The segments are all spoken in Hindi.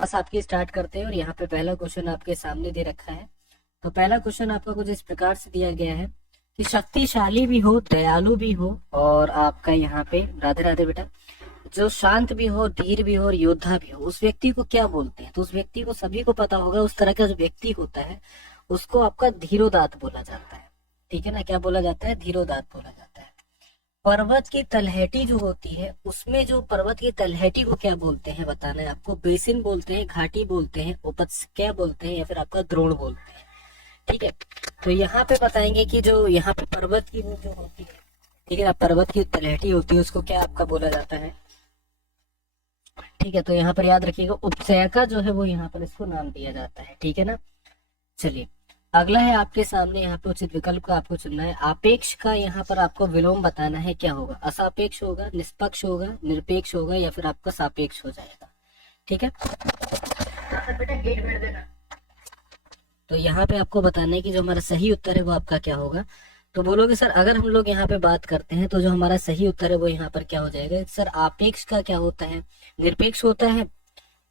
बस आपकी स्टार्ट करते हैं और यहाँ पे पहला क्वेश्चन आपके सामने दे रखा है। तो पहला क्वेश्चन आपका कुछ इस प्रकार से दिया गया है कि शक्तिशाली भी हो, दयालु भी हो, और आपका यहाँ पे राधे राधे बेटा, जो शांत भी हो, धीर भी हो और योद्धा भी हो, उस व्यक्ति को क्या बोलते हैं? तो उस व्यक्ति को सभी को पता होगा, उस तरह का जो व्यक्ति होता है उसको आपका धीरोदात्त बोला जाता है। ठीक है ना, क्या बोला जाता है? धीरोदात्त बोला जाता है। पर्वत की तलहटी जो होती है, उसमें जो पर्वत की तलहटी को क्या बोलते हैं बताना है आपको। बेसिन बोलते हैं, घाटी बोलते हैं, उपत्यका बोलते हैं, या फिर आपका द्रोण बोलते हैं। ठीक है, तो यहाँ पे बताएंगे कि जो यहाँ पे पर्वत की वो जो होती है, ठीक है ना, पर्वत की तलहटी होती है उसको क्या आपका बोला जाता है। ठीक है, तो यहाँ पर याद रखिएगा उपत्यका जो है वो यहाँ पर इसको नाम दिया जाता है। ठीक है ना, चलिए अगला है आपके सामने, यहाँ पे उचित विकल्प का आपको चुनना है। आपेक्ष का यहाँ पर आपको विलोम बताना है, क्या होगा? असापेक्ष होगा, निष्पक्ष होगा, निरपेक्ष होगा, या फिर आपका सापेक्ष हो जाएगा। ठीक है, बेटा गेट बैठ देना। तो यहाँ पे आपको बताना है कि जो हमारा सही उत्तर है वो आपका क्या होगा। तो बोलोगे सर अगर हम लोग यहाँ पे बात करते हैं तो जो हमारा सही उत्तर है वो यहाँ पर क्या हो जाएगा? सर आपेक्ष का क्या होता है? निरपेक्ष होता है।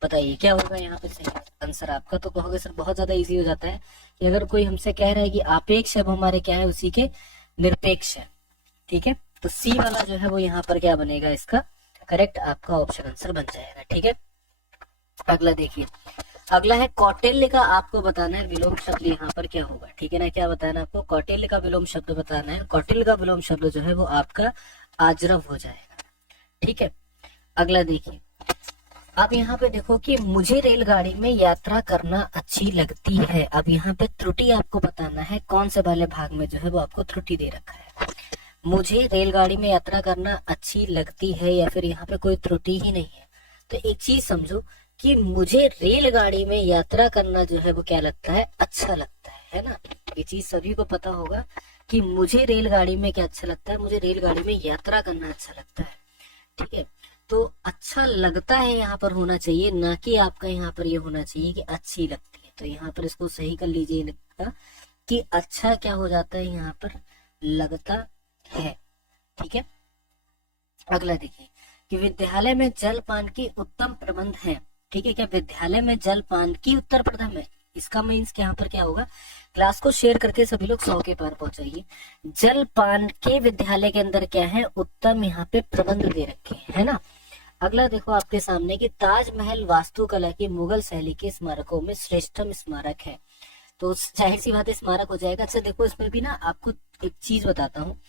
बताइए क्या होगा यहाँ पे सही आंसर आपका? तो कहोगे सर बहुत ज्यादा इजी हो जाता है कि अगर कोई हमसे कह रहा है कि आपेक्ष है, वो हमारे क्या है? उसी के निरपेक्ष है। ठीक है, तो सी वाला जो है वो यहाँ पर क्या बनेगा? इसका करेक्ट आपका ऑप्शन आंसर बन जाएगा। ठीक है, अगला देखिए, अगला है कौटिल्य का आपको बताना है विलोम शब्द यहाँ पर क्या होगा। ठीक है ना, क्या बताना है आपको? कौटिल्य का विलोम शब्द बताना है। कौटिल्य का विलोम शब्द जो है वो आपका आजरव हो जाएगा। ठीक है, अगला देखिए, अब यहाँ पे देखो कि मुझे रेलगाड़ी में यात्रा करना अच्छी लगती है। अब यहाँ पे त्रुटि आपको बताना है, कौन से वाले भाग में जो है वो आपको त्रुटि दे रखा है। मुझे रेलगाड़ी में यात्रा करना अच्छी लगती है, या फिर यहाँ पे कोई त्रुटि ही नहीं है। तो एक चीज समझो कि मुझे रेलगाड़ी में यात्रा करना जो है वो क्या लगता है? अच्छा लगता है ना। ये चीज सभी को पता होगा कि मुझे रेलगाड़ी में क्या अच्छा लगता है? मुझे रेलगाड़ी में यात्रा करना अच्छा लगता है। ठीक है, तो अच्छा लगता है यहाँ पर होना चाहिए, ना कि आपका यहाँ पर ये होना चाहिए कि अच्छी लगती है। तो यहाँ पर इसको सही कर लीजिए लिखा कि अच्छा क्या हो जाता है? यहाँ पर लगता है। ठीक है, अगला देखिए कि विद्यालय में जलपान की उत्तम प्रबंध है। ठीक है, क्या विद्यालय में जलपान की उत्तर प्रथम है? इसका मीन्स यहाँ पर क्या होगा? क्लास को शेयर करके सभी लोग 100 के पार पहुंचाइए। जलपान के विद्यालय के अंदर क्या है? उत्तम यहाँ पे प्रबंध दे रखे हैं, है ना। अगला देखो आपके सामने कि ताजमहल वास्तुकला की मुगल शैली के स्मारकों में श्रेष्ठतम स्मारक है। तो जाहिर सी बात है स्मारक हो जाएगा। अच्छा देखो इसमें भी ना आपको एक चीज बताता हूँ।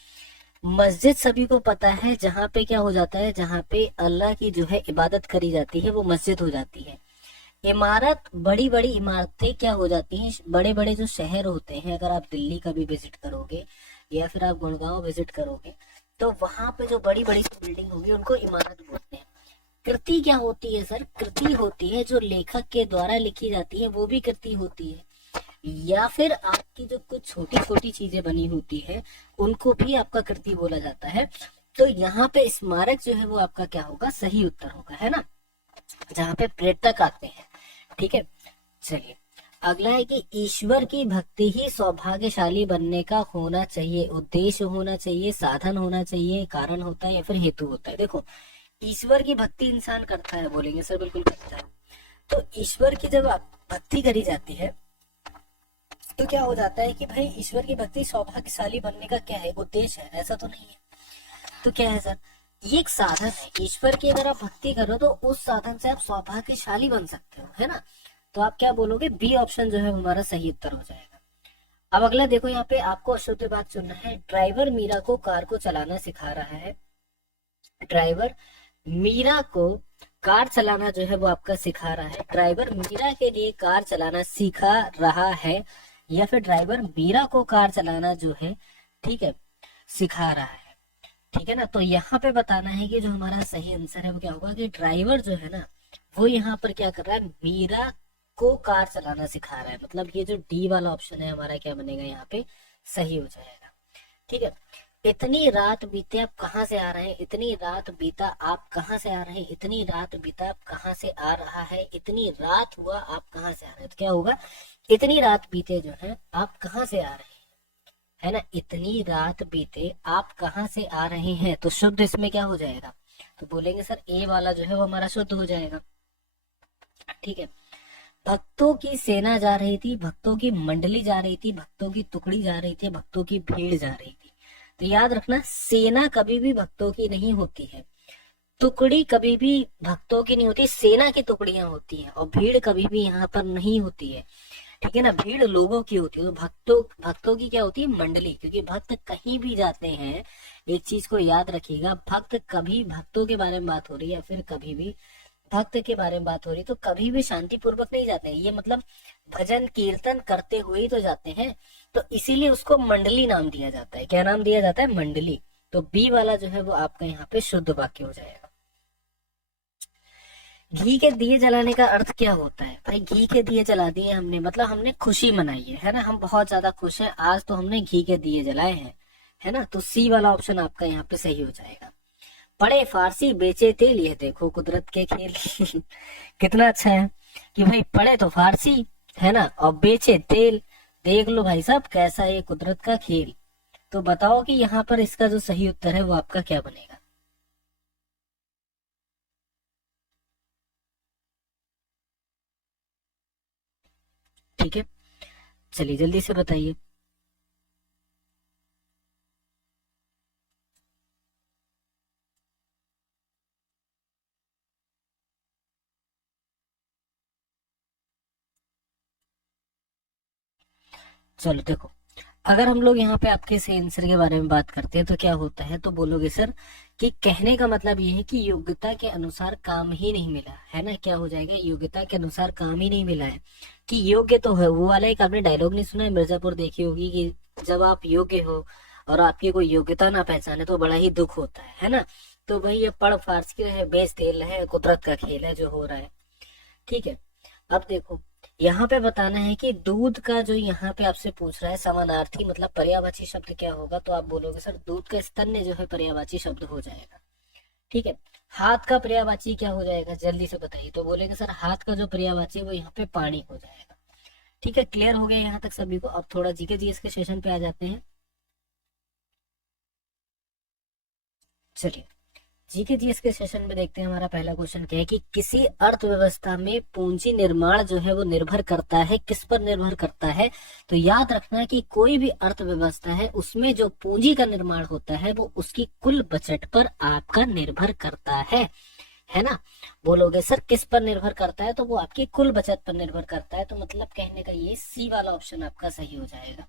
मस्जिद सभी को पता है, जहाँ पे क्या हो जाता है? जहाँ पे अल्लाह की जो है इबादत करी जाती है वो मस्जिद हो जाती है। इमारत, बड़ी बड़ी इमारतें क्या हो जाती हैं? बड़े बड़े जो शहर होते हैं, अगर आप दिल्ली का भी विजिट करोगे या फिर आप गुड़गांव विजिट करोगे, तो वहां पे जो बड़ी बड़ी बिल्डिंग होगी उनको इमारत बोलते हैं। कृति क्या होती है सर? कृति होती है जो लेखक के द्वारा लिखी जाती है, वो भी कृति होती है। या फिर आपकी जो कुछ छोटी छोटी चीजें बनी होती है उनको भी आपका कृति बोला जाता है। तो यहाँ पे स्मारक जो है वो आपका क्या होगा? सही उत्तर होगा, है ना, जहाँ पे पर्यटक आते हैं। ठीक है, चलिए अगला है कि ईश्वर की भक्ति ही सौभाग्यशाली बनने का होना चाहिए। उद्देश्य होना चाहिए, साधन होना चाहिए, कारण होता है, या फिर हेतु होता है। देखो ईश्वर की भक्ति इंसान करता है, बोलेंगे सर बिल्कुल करता है। तो ईश्वर की जब भक्ति करी जाती है तो क्या हो जाता है कि भाई ईश्वर की भक्ति सौभाग्यशाली बनने का क्या है? उद्देश्य है, ऐसा तो नहीं है। तो क्या है सर? ये एक साधन है। ईश्वर की अगर आप भक्ति करो तो उस साधन से आप सौभाग्यशाली बन सकते हो, है ना। तो आप क्या बोलोगे? बी ऑप्शन जो है हमारा सही उत्तर हो जाएगा। अब अगला देखो, यहाँ पे आपको अशुद्ध बात चुनना है। ड्राइवर मीरा को कार को चलाना सिखा रहा है। ड्राइवर मीरा को कार चलाना जो है वो आपका सिखा रहा है। ड्राइवर मीरा के लिए कार चलाना सिखा रहा है, या फिर ड्राइवर मीरा को कार चलाना जो है, ठीक है, सिखा रहा है। ठीक है ना, तो यहाँ पे बताना है कि जो हमारा सही आंसर है वो क्या होगा कि ड्राइवर जो है ना वो यहाँ पर क्या कर रहा है? मीरा को कार चलाना सिखा रहा है। मतलब ये जो डी वाला ऑप्शन है हमारा क्या बनेगा? यहाँ पे सही हो जाएगा। ठीक है, इतनी रात बीते आप कहाँ से आ रहे हैं? इतनी रात बीता आप कहाँ से आ रहे हैं? इतनी रात बीता आप कहाँ से आ रहा है? इतनी रात हुआ आप कहाँ से आ रहे हैं? तो क्या होगा? इतनी रात बीते जो है आप कहाँ से आ रहे हैं, है ना। इतनी रात बीते आप कहाँ से आ रहे हैं, तो शुद्ध इसमें क्या हो जाएगा? तो बोलेंगे सर ए वाला जो है वो हमारा शुद्ध हो जाएगा। ठीक है। भक्तों की सेना जा रही थी, भक्तों की मंडली जा रही थी, भक्तों की टुकड़ी जा रही थी, भक्तों की भीड़ जा रही थी। तो याद रखना, सेना कभी भी भक्तों की नहीं होती है, टुकड़ी कभी भी भक्तों की नहीं होती, सेना की टुकड़ियां होती हैं, और भीड़ कभी भी यहाँ पर नहीं होती है। ठीक है ना, भीड़ लोगों की होती है, तो भक्तों की क्या होती है, मंडली। क्योंकि भक्त कहीं भी जाते हैं, एक चीज को याद रखिएगा, भक्त कभी भक्तों के बारे में बात हो रही है या फिर कभी भी भक्त के बारे में बात हो रही है, तो कभी भी शांति पूर्वक नहीं जाते हैं। ये मतलब भजन कीर्तन करते हुए ही तो जाते हैं, तो इसीलिए उसको मंडली नाम दिया जाता है। क्या नाम दिया जाता है, मंडली। तो बी वाला जो है वो आपका यहाँ पे शुद्ध वाक्य हो जाएगा। घी के दिए जलाने का अर्थ क्या होता है भाई, घी के दिए जला दिए हमने, मतलब हमने खुशी मनाई है ना, हम बहुत ज्यादा खुश हैं आज, तो हमने घी के दिए जलाए हैं, है ना। तो सी वाला ऑप्शन आपका यहाँ पे सही हो जाएगा। पढ़े फारसी बेचे तेल, ये देखो कुदरत के खेल कितना अच्छा है कि भाई पढ़े तो फारसी, है ना, और बेचे तेल। देख लो भाई साहब कैसा है ये कुदरत का खेल। तो बताओ कि यहाँ पर इसका जो सही उत्तर है वो आपका क्या बनेगा। ठीक है, चलिए जल्दी से बताइए। चलो देखो, अगर हम लोग यहाँ पे आपके से आंसर के बारे में बात करते हैं तो क्या होता है, तो बोलोगे सर कि कहने का मतलब ये है कि योग्यता के अनुसार काम ही नहीं मिला, है ना। क्या हो जाएगा, योग्यता के अनुसार काम ही नहीं मिला है। कि योग्य तो है, वो वाला एक आपने डायलॉग नहीं सुना है, मिर्जापुर देखी होगी, कि जब आप योग्य हो और आपकी कोई योग्यता ना पहचाने तो बड़ा ही दुख होता है ना। तो भाई ये पढ़ फारसी है, बेच तेल है, कुदरत का खेल है जो हो रहा है। ठीक है, अब देखो यहाँ पे बताना है कि दूध का जो यहाँ पे आपसे पूछ रहा है समानार्थी मतलब पर्यायवाची शब्द क्या होगा, तो आप बोलोगे सर दूध का स्तन्य जो है पर्यायवाची शब्द हो जाएगा। ठीक है, हाथ का पर्यायवाची क्या हो जाएगा, जल्दी से बताइए। तो बोलेंगे सर हाथ का जो पर्यायवाची है वो यहाँ पे पानी हो जाएगा। ठीक है, क्लियर हो गया यहाँ तक सभी को। अब थोड़ा जीके जीएस के सेशन पे आ जाते हैं। चलिए, जीके जीएस के सेशन में देखते हैं हमारा पहला क्वेश्चन क्या है कि किसी अर्थव्यवस्था में पूंजी निर्माण जो है वो निर्भर करता है, किस पर निर्भर करता है। तो याद रखना कि कोई भी अर्थव्यवस्था है उसमें जो पूंजी का निर्माण होता है वो उसकी कुल बजट पर आपका निर्भर करता है ना। बोलोगे सर किस पर निर्भर करता है, तो वो आपकी कुल बचत पर निर्भर करता है। तो मतलब कहने का ये सी वाला ऑप्शन आपका सही हो जाएगा।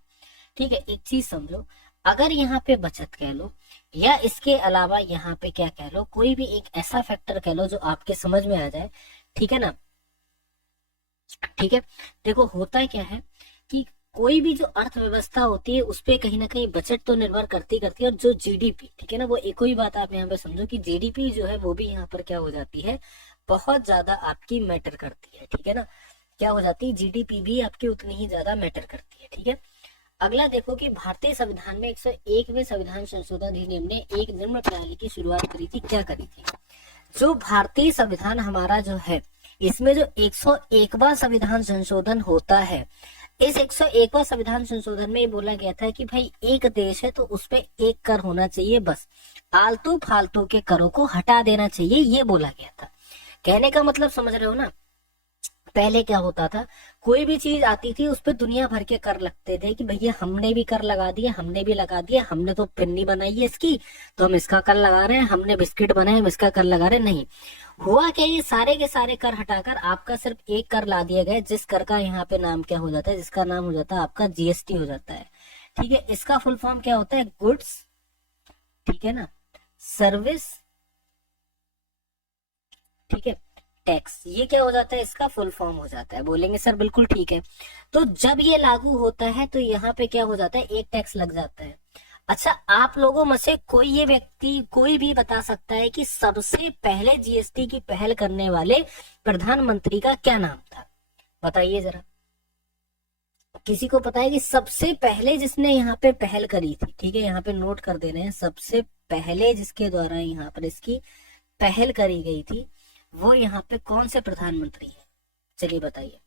ठीक है, एक चीज समझो, अगर यहाँ पे बचत कह लो या इसके अलावा यहाँ पे क्या कह लो, कोई भी एक ऐसा फैक्टर कह लो जो आपके समझ में आ जाए, ठीक है ना। ठीक है, देखो होता है क्या है कि कोई भी जो अर्थव्यवस्था होती है उस पे कहीं ना कहीं बजट तो निर्भर करती करती है, और जो जीडीपी, ठीक है ना, वो एक ही बात आप यहाँ पे समझो कि जीडीपी जो है वो भी यहाँ पर क्या हो जाती है, बहुत ज्यादा आपकी मैटर करती है। ठीक है ना, क्या हो जाती है, जीडीपी भी आपकी उतनी ही ज्यादा मैटर करती है। ठीक है, अगला देखो कि भारतीय संविधान में 101वें संविधान संशोधन अधिनियम ने एक निम्न प्रणाली की शुरुआत करी थी, क्या करी थी। जो भारतीय संविधान हमारा जो है, इसमें जो 101वां संविधान संशोधन होता है, इस 101वां संविधान संशोधन में ये बोला गया था कि भाई एक देश है तो उस पे एक कर होना चाहिए, बस आलतू फालतू के करों को हटा देना चाहिए, ये बोला गया था। कहने का मतलब समझ रहे हो ना। पहले क्या होता था, कोई भी चीज आती थी उस पर दुनिया भर के कर लगते थे कि भैया हमने भी कर लगा दिया, हमने भी लगा दिया, हमने तो पिन्नी बनाई है इसकी तो हम इसका कर लगा रहे हैं, हमने बिस्किट बनाए हम इसका कर लगा रहे हैं। नहीं हुआ क्या, ये सारे के सारे कर हटाकर आपका सिर्फ एक कर ला दिया गया, जिस कर का यहाँ पे नाम क्या हो जाता है, जिसका नाम हो जाता है आपका जीएसटी हो जाता है। ठीक है, इसका फुल फॉर्म क्या होता है, गुड्स, ठीक है ना, सर्विस, ठीक है, टैक्स। ये क्या हो जाता है, इसका फुल फॉर्म हो जाता है। बोलेंगे सर बिल्कुल ठीक है। तो जब ये लागू होता है तो यहाँ पे क्या हो जाता है, एक टैक्स लग जाता है। अच्छा, आप लोगों में से कोई ये व्यक्ति कोई भी बता सकता है कि सबसे पहले जीएसटी की पहल करने वाले प्रधानमंत्री का क्या नाम था, बताइए जरा। किसी को पता है कि सबसे पहले जिसने यहाँ पे पहल करी थी, ठीक है, यहाँ पे नोट कर दे रहे हैं, सबसे पहले जिसके द्वारा यहाँ पर इसकी पहल करी गई थी वो यहाँ पे कौन से प्रधानमंत्री है, चलिए बताइए।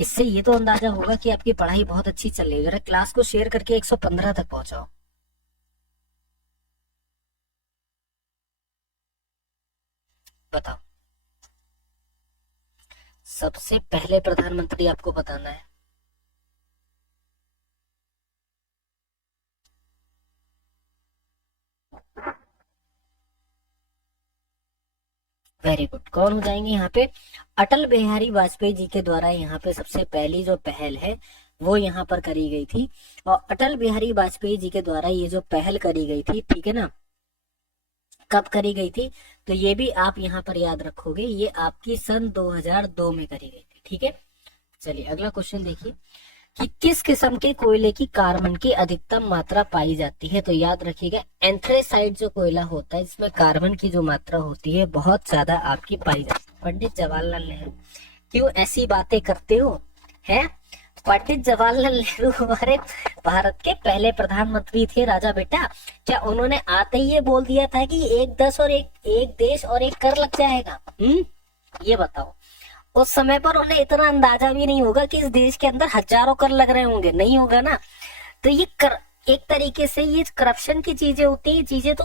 इससे ये तो अंदाजा होगा कि आपकी पढ़ाई बहुत अच्छी चल रही है। जरा क्लास को शेयर करके 115 तक पहुंचाओ। बताओ। सबसे पहले प्रधानमंत्री आपको बताना है। Very good. कौन हो जाएंगे यहाँ पे? अटल बिहारी वाजपेयी जी के द्वारा यहाँ पे सबसे पहली जो पहल है वो यहाँ पर करी गई थी। और अटल बिहारी वाजपेयी जी के द्वारा ये जो पहल करी गई थी, ठीक है ना, कब करी गई थी? तो ये भी आप यहाँ पर याद रखोगे, ये आपकी सन 2002 में करी गई थी। ठीक है, चलिए अगला क्वेश्चन देखिए कि किस किस्म के कोयले की कार्बन की अधिकतम मात्रा पाई जाती है? तो याद रखिएगा, एंथ्रेसाइट जो कोयला होता है जिसमें कार्बन की जो मात्रा होती है बहुत ज्यादा आपकी पाई जाती है। पंडित जवाहरलाल नेहरू क्यों ऐसी बातें करते हो? है पंडित जवाहरलाल नेहरू हमारे भारत के पहले प्रधानमंत्री थे राजा बेटा। क्या उन्होंने आते ही ये बोल दिया था कि एक दस और एक देश और एक कर लग जाएगा? ये बताओ, उस समय पर उन्हें इतना अंदाजा भी नहीं होगा कि इस देश के अंदर हजारों कर लग रहे होंगे, नहीं होगा ना। तो ये एक तरीके से ये करप्शन की चीजें होती है, चीजें तो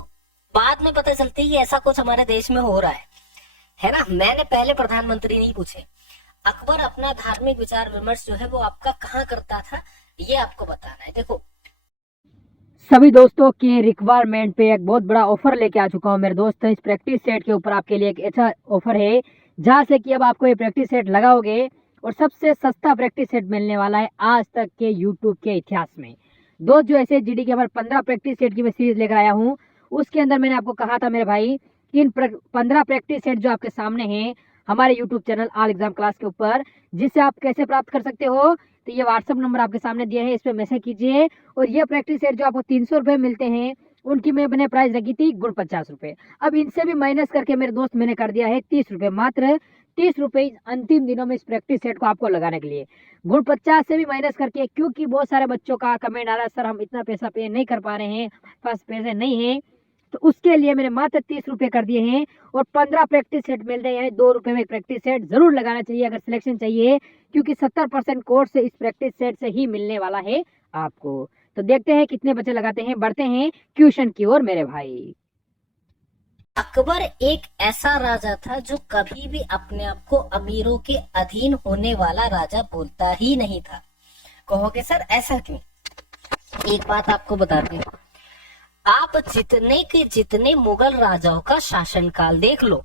बाद में पता चलती है कि ऐसा कुछ हमारे देश में हो रहा है ना। मैंने पहले प्रधानमंत्री नहीं पूछे। अकबर अपना धार्मिक विचार विमर्श जो है वो आपका कहाँ करता था, ये आपको बताना है। देखो, सभी दोस्तों के रिक्वायरमेंट पे एक बहुत बड़ा ऑफर लेके आ चुका हूँ मेरे दोस्त। इस प्रैक्टिस सेट के ऊपर आपके लिए एक अच्छा ऑफर है, जहाँ से कि अब आपको ये प्रैक्टिस सेट लगाओगे और सबसे सस्ता प्रैक्टिस सेट मिलने वाला है आज तक के यूट्यूब के इतिहास में। दोस्त, जो ऐसे जीडी के हमारे 15 प्रैक्टिस सेट की मैं सीरीज लेकर आया हूँ, उसके अंदर मैंने आपको कहा था मेरे भाई, इन 15 प्रैक्टिस सेट जो आपके सामने हैं हमारे YouTube channel all exam class के ऊपर, जिससे आप कैसे प्राप्त कर सकते हो, तो ये व्हाट्सएप नंबर आपके सामने दिया है, इस पर मैसेज कीजिए। और ये प्रैक्टिस सेट जो आपको 300 रुपये मिलते हैं, उनकी मैंने प्राइस रखी थी गुण 50 रुपये। अब इनसे भी माइनस करके मेरे दोस्त मैंने कर दिया है 30 रुपये, मात्र 30 रुपये अंतिम दिनों में इस प्रैक्टिस सेट को आपको लगाने के लिए। गुण 50 से भी माइनस करके, क्योंकि बहुत सारे बच्चों का कमेंट आ रहा है सर हम इतना पैसा पे नहीं कर पा रहे हैं, पास पैसे नहीं है, तो उसके लिए मैंने मात्र 30 रुपये कर दिए हैं। और 15 प्रैक्टिस सेट मिल रहे हैं, 2 रुपये में एक प्रैक्टिस सेट जरूर लगाना चाहिए अगर सिलेक्शन चाहिए, क्योंकि 70% कोर्स इस प्रैक्टिस सेट से ही मिलने वाला है आपको। तो देखते हैं कितने बच्चे लगाते हैं, बढ़ते हैं ट्यूशन की ओर मेरे भाई। अकबर एक ऐसा राजा था जो कभी भी अपने आप को अमीरों के अधीन होने वाला राजा बोलता ही नहीं था। कहोगे सर ऐसा क्यों? एक बात आपको बताते हैं, आप जितने के जितने मुगल राजाओं का शासनकाल देख लो,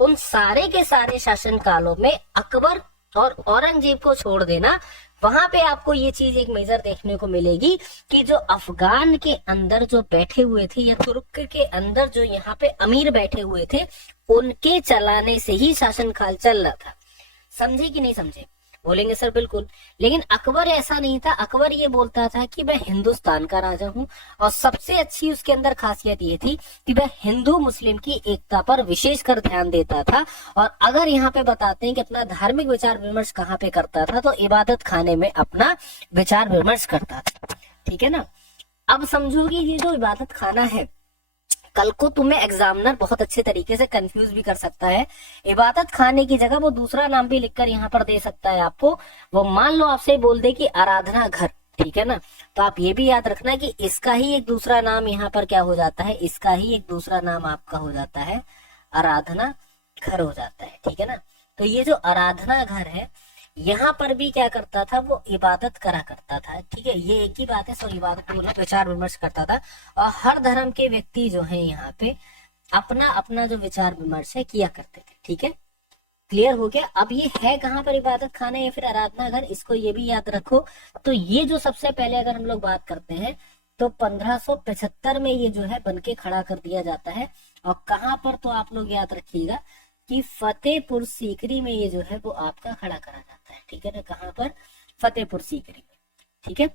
उन सारे के सारे शासनकालों में अकबर और औरंगजेब को छोड़ देना, वहां पे आपको ये चीज एक मेजर देखने को मिलेगी कि जो अफगान के अंदर जो बैठे हुए थे या तुर्क के अंदर जो यहाँ पे अमीर बैठे हुए थे, उनके चलाने से ही शासनकाल चल रहा था। समझे कि नहीं समझे? बोलेंगे सर बिल्कुल। लेकिन अकबर ऐसा नहीं था। अकबर ये बोलता था कि मैं हिंदुस्तान का राजा हूँ, और सबसे अच्छी उसके अंदर खासियत ये थी कि वह हिंदू मुस्लिम की एकता पर विशेष कर ध्यान देता था। और अगर यहाँ पे बताते हैं कि अपना धार्मिक विचार विमर्श कहाँ पे करता था, तो इबादत खाने में अपना विचार विमर्श करता था। ठीक है ना। अब समझोगे ये जो इबादत खाना है, कल को तुम्हें एग्जामिनर बहुत अच्छे तरीके से कंफ्यूज भी कर सकता है। इबादत खाने की जगह वो दूसरा नाम भी लिखकर यहाँ पर दे सकता है आपको। वो मान लो आपसे बोल दे कि आराधना घर, ठीक है ना, तो आप ये भी याद रखना कि इसका ही एक दूसरा नाम यहाँ पर क्या हो जाता है, इसका ही एक दूसरा नाम आपका हो जाता है आराधना घर हो जाता है। ठीक है ना। तो ये जो आराधना घर है, यहाँ पर भी क्या करता था, वो इबादत करा करता था। ठीक है, ये एक ही बात है। सो इबादत मतलब विचार विमर्श करता था, और हर धर्म के व्यक्ति जो है यहाँ पे अपना अपना जो विचार विमर्श है किया करते थे। ठीक है, क्लियर हो गया। अब ये है कहाँ पर इबादत खाना या फिर आराधना घर, इसको ये भी याद रखो। तो ये जो सबसे पहले अगर हम लोग बात करते हैं तो 1575 में ये जो है बनके खड़ा कर दिया जाता है। और कहाँ पर, तो आप लोग याद रखिएगा कि फतेहपुर सीकरी में ये जो है वो आपका खड़ा करा जाता है। ठीक है ना, कहाँ पर? फतेहपुर सीकरी में। ठीक है,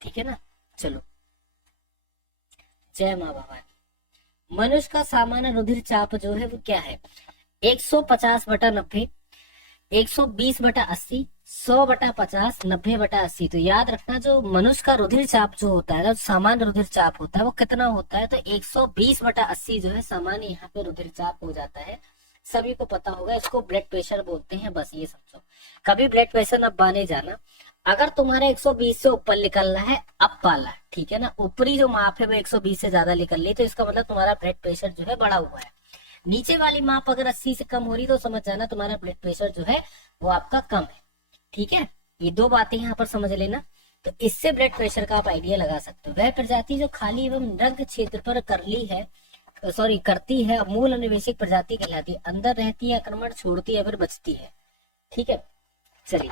ठीक है ना। चलो, जय माँ भवानी। मनुष्य का सामान्य रुधिर चाप जो है वो क्या है? 150/90, 120/80, 100/50, 90/80। तो याद रखना, जो मनुष्य का रुधिर चाप जो होता है ना, सामान्य रुधिर चाप होता है, वो कितना होता है? तो 120/80 जो है सामान्य यहाँ पे रुधिर चाप हो जाता है। सभी को पता होगा, इसको ब्लड प्रेशर बोलते हैं। बस ये समझो, कभी ब्लड प्रेशर न बाने जाना। अगर तुम्हारा 120 से ऊपर निकलना है अप वाला, ठीक है ना, ऊपरी जो माप है वो 120 से ज्यादा निकल ली, तो इसका मतलब तुम्हारा ब्लड प्रेशर जो है बढ़ा हुआ है। नीचे वाली माप अगर 80 से कम हो रही तो समझ जाना तुम्हारा ब्लड प्रेशर जो है वो आपका कम है। ठीक है, ये दो बातें यहाँ पर समझ लेना। तो इससे ब्लड प्रेशर का आप आइडिया लगा सकते हो। वह प्रजाति जो खाली एवं रग क्षेत्र पर करली है, सॉरी करती है, मूल अनिवेशिक प्रजाति कहलाती है। अंदर रहती है, आक्रमण छोड़ती है, फिर बचती है। ठीक है, चलिए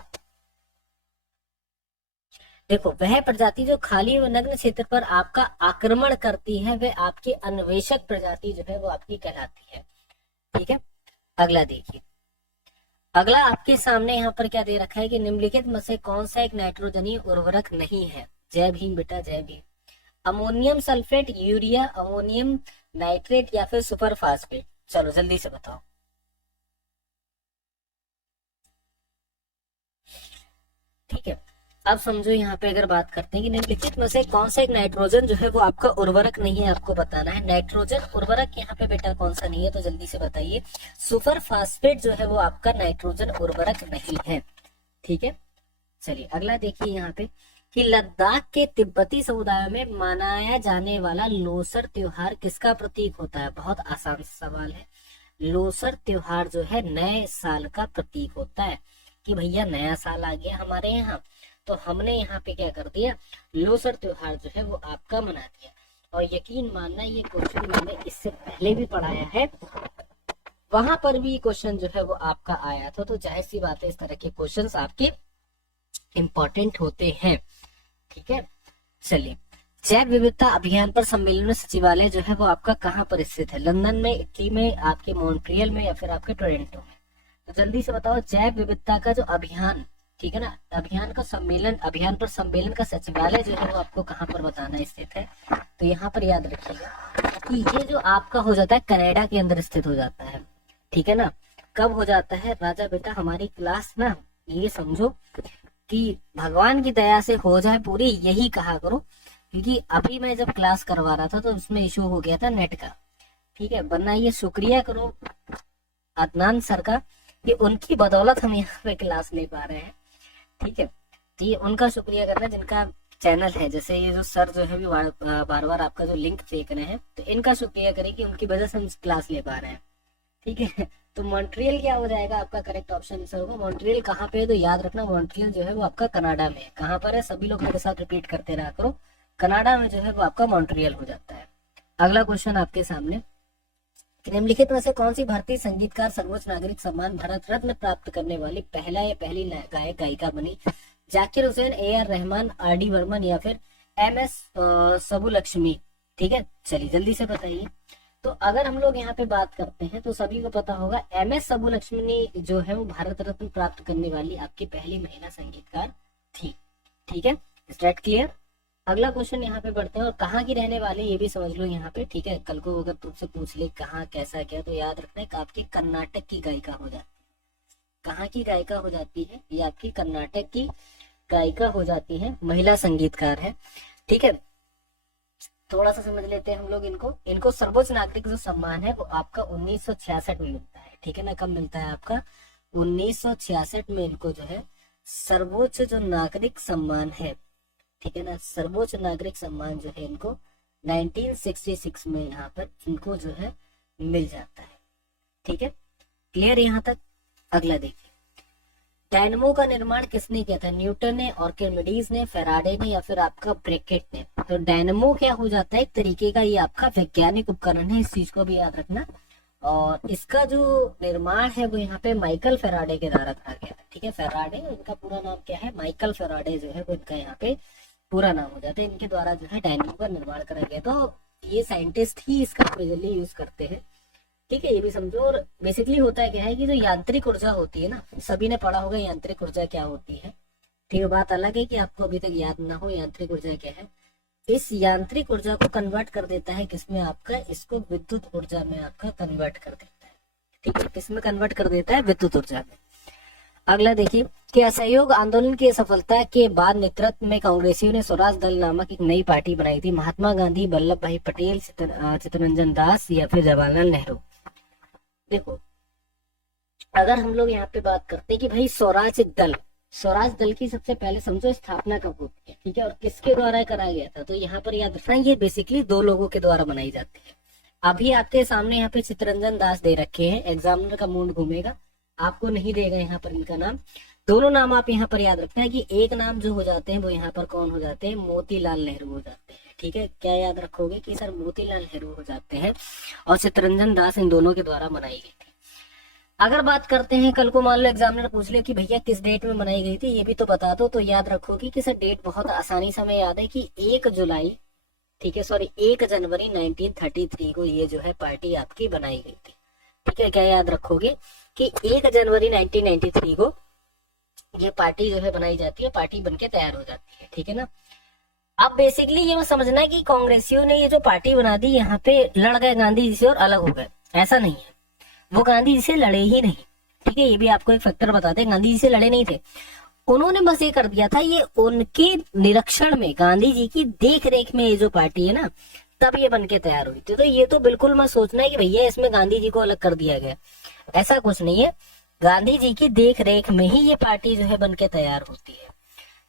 देखो, वह प्रजाति जो खाली व नग्न क्षेत्र पर आपका आक्रमण करती है वह आपकी अन्वेषक प्रजाति जो है वो आपकी कहलाती है। ठीक है, अगला देखिए। अगला आपके सामने यहाँ पर क्या दे रखा है कि निम्नलिखित में से कौन सा एक नाइट्रोजनीय उर्वरक नहीं है। जय भीम बेटा, जय Bhim. Ammonium sulphate, urea, ammonium nitrate या फिर सुपर फास्फेट। चलो जल्दी से बताओ। ठीक है, अब समझो यहाँ पे अगर बात करते हैं कि निम्नलिखित में से कौन सा एक नाइट्रोजन जो है वो आपका उर्वरक नहीं है, आपको बताना है। नाइट्रोजन उर्वरक यहाँ पे बेटा कौन सा नहीं है, तो जल्दी से बताइए। सुपर फास्फेट जो है वो आपका नाइट्रोजन उर्वरक नहीं है। ठीक है, चलिए अगला देखिए यहाँ पे कि लद्दाख के तिब्बती समुदायों में मनाया जाने वाला लोसर त्योहार किसका प्रतीक होता है। बहुत आसान सवाल है। लोसर त्योहार जो है नए साल का प्रतीक होता है कि भैया नया साल आ गया हमारे यहाँ, तो हमने यहाँ पे क्या कर दिया, लोसर त्योहार जो है वो आपका मना दिया। और यकीन मानना ये क्वेश्चन मैंने इससे पहले भी पढ़ाया है, वहां पर भी क्वेश्चन जो है वो आपका आया था। तो जाहिर सी बात है इस तरह के क्वेश्चंस आपके इम्पोर्टेंट होते हैं। ठीक है, चलिए। जैव विविधता अभियान पर सम्मेलन सचिवालय जो है वो आपका कहाँ पर स्थित है। लंदन में, इटली में, आपके मॉन्ट्रियल में या फिर आपके टोरंटो में। तो जल्दी से बताओ, जैव विविधता का जो अभियान, ठीक है ना, अभियान का सम्मेलन, अभियान पर सम्मेलन का सचिवालय जो है वो आपको कहाँ पर बताना स्थित है। तो यहाँ पर याद रखिएगा कि ये जो आपका हो जाता है कनाडा के अंदर स्थित हो जाता है। ठीक है ना, कब हो जाता है राजा बेटा, हमारी क्लास ना ये समझो कि भगवान की दया से हो जाए पूरी, यही कहा करो, क्योंकि अभी मैं जब क्लास करवा रहा था तो उसमें इशू हो गया था नेट का। ठीक है, वरना ये शुक्रिया करो अदनान सर का कि उनकी बदौलत हम यहाँ पे क्लास ले पा रहे हैं। ठीक है, तो ये उनका शुक्रिया करना जिनका चैनल है, जैसे ये जो सर जो है भी बार बार आपका जो लिंक देख रहे हैं, तो इनका शुक्रिया करें कि उनकी वजह से हम क्लास ले पा रहे हैं। ठीक है, तो मॉन्ट्रियल क्या हो जाएगा आपका करेक्ट ऑप्शन आंसर होगा। मॉन्ट्रियल कहाँ पे है, तो याद रखना मॉन्ट्रियल जो है वो आपका कनाडा में है। कहाँ पर है, सभी लोग मेरे साथ रिपीट करते रहा करो, कनाडा में जो है वो आपका मॉन्ट्रियल हो जाता है। अगला क्वेश्चन आपके सामने, निम्नलिखित में से कौन सी भारतीय संगीतकार सर्वोच्च नागरिक सम्मान भारत रत्न प्राप्त करने वाली पहला या पहली गायक गायिका बनी। जाकिर हुसैन, AR रहमान, RD बर्मन या फिर MS सुब्बुलक्ष्मी। ठीक है, चलिए जल्दी से बताइए। तो अगर हम लोग यहाँ पे बात करते हैं तो सभी को पता होगा MS सुब्बुलक्ष्मी जो है वो भारत रत्न प्राप्त करने वाली आपकी पहली महिला संगीतकार थी। ठीक है, स्ट्रेट क्लियर। अगला क्वेश्चन यहाँ पे बढ़ते हैं, और कहाँ की रहने वाले ये भी समझ लो यहाँ पे। ठीक है, कल को अगर तुमसे पूछ ले कहाँ कैसा क्या, तो याद रखना है कि आपकी कर्नाटक की गायिका हो जाती है। कहाँ की गायिका हो जाती है, ये आपकी कर्नाटक की गायिका हो जाती है, महिला संगीतकार है। ठीक है, थोड़ा सा समझ लेते हैं हम लोग इनको सर्वोच्च नागरिक जो सम्मान है वो आपका 1966 में मिलता है। ठीक है ना, कब मिलता है आपका, 1966 में इनको जो है सर्वोच्च जो नागरिक सम्मान है, ठीक है ना, सर्वोच्च नागरिक सम्मान जो है इनको 1966 में यहाँ पर इनको जो है मिल जाता है। ठीक है, क्लियर यहाँ तक। अगला देखिए, डायनमो का निर्माण किसने किया था। न्यूटन ने, आर्किमिडीज ने, फेराडे ने या फिर आपका ब्रैकेट ने। तो डायनमो क्या हो जाता है, एक तरीके का ये आपका वैज्ञानिक उपकरण है, इस चीज को भी याद रखना। और इसका जो निर्माण है वो यहाँ पे माइकल फेराडे के द्वारा करा गया था। ठीक है, फेराडे, इनका पूरा नाम क्या है, माइकल फेराडे जो है वो इनका यहाँ पे पूरा नाम हो जाता है। इनके द्वारा जो है डायनमो का निर्माण करा गया। तो ये साइंटिस्ट ही इसका मेजरली यूज करते हैं। ठीक है, ये भी समझो। और बेसिकली होता है क्या है कि जो यांत्रिक ऊर्जा होती है ना, सभी ने पढ़ा होगा यांत्रिक ऊर्जा क्या होती है। ठीक है, बात अलग है कि आपको अभी तक याद ना हो यांत्रिक ऊर्जा क्या है। इस यांत्रिक ऊर्जा को कन्वर्ट कर देता है किसमें आपका, इसको विद्युत ऊर्जा में आपका कन्वर्ट कर देता है। ठीक है, किसमें कन्वर्ट कर देता है, विद्युत ऊर्जा में। अगला देखिए कि असहयोग आंदोलन की सफलता के बाद नेतृत्व में कांग्रेसियों ने स्वराज दल नामक एक नई पार्टी बनाई थी। महात्मा गांधी, वल्लभ भाई पटेल, चित्तरंजन दास या फिर जवाहरलाल नेहरू। देखो, अगर हम लोग यहाँ पे बात करते हैं कि भाई स्वराज दल, स्वराज दल की सबसे पहले समझो स्थापना कब होती है, ठीक है, और किसके द्वारा कराया गया था, तो यहाँ पर याद रखना ये बेसिकली दो लोगों के द्वारा बनाई जाती है। अभी आपके सामने यहाँ पे चितरंजन दास दे रखे हैं, एग्जामिनर का मूड घूमेगा, आपको नहीं देगा यहाँ पर इनका नाम। दोनों नाम आप यहाँ पर याद रखना है कि एक नाम जो हो जाते हैं वो यहाँ पर कौन हो जाते हैं, मोतीलाल नेहरू हो जाते हैं, ठीक है। क्या याद रखोगे कि सर मोतीलाल नेहरू हो जाते हैं और चितरंजन दास इन दोनों के द्वारा बनाई गई थी। अगर बात करते हैं, कल को मान लो एग्जामिनर पूछ ले कि भैया किस डेट में बनाई गई थी, ये भी तो बता दो, तो याद रखोगे कि सर डेट बहुत आसानी से हमें याद है कि 1 जुलाई, ठीक है, सॉरी 1 जनवरी 1933 को ये जो है पार्टी आपकी बनाई गई थी, ठीक है। क्या याद रखोगे कि 1 जनवरी 1993 को ये पार्टी जो है बनाई जाती है, पार्टी बनके तैयार हो जाती है, ठीक है ना। अब बेसिकली ये समझना है कि कांग्रेसियों ने ये जो पार्टी बना दी, यहाँ पे लड़ गए गांधी जी से और अलग हो गए, ऐसा नहीं है। वो गांधी जी से लड़े ही नहीं, ठीक है, ये भी आपको एक फैक्टर बताते हैं, गांधी जी से लड़े नहीं थे। उन्होंने बस ये कर दिया था, ये उनके निरीक्षण में, गांधी जी की देख रेख में ये जो पार्टी है ना, तब ये बनके तैयार हुई थी। तो ये तो बिल्कुल मत सोचना है कि भैया इसमें गांधी जी को अलग कर दिया गया, ऐसा कुछ नहीं है। गांधी जी की देख रेख में ही ये पार्टी जो है बनके तैयार होती है।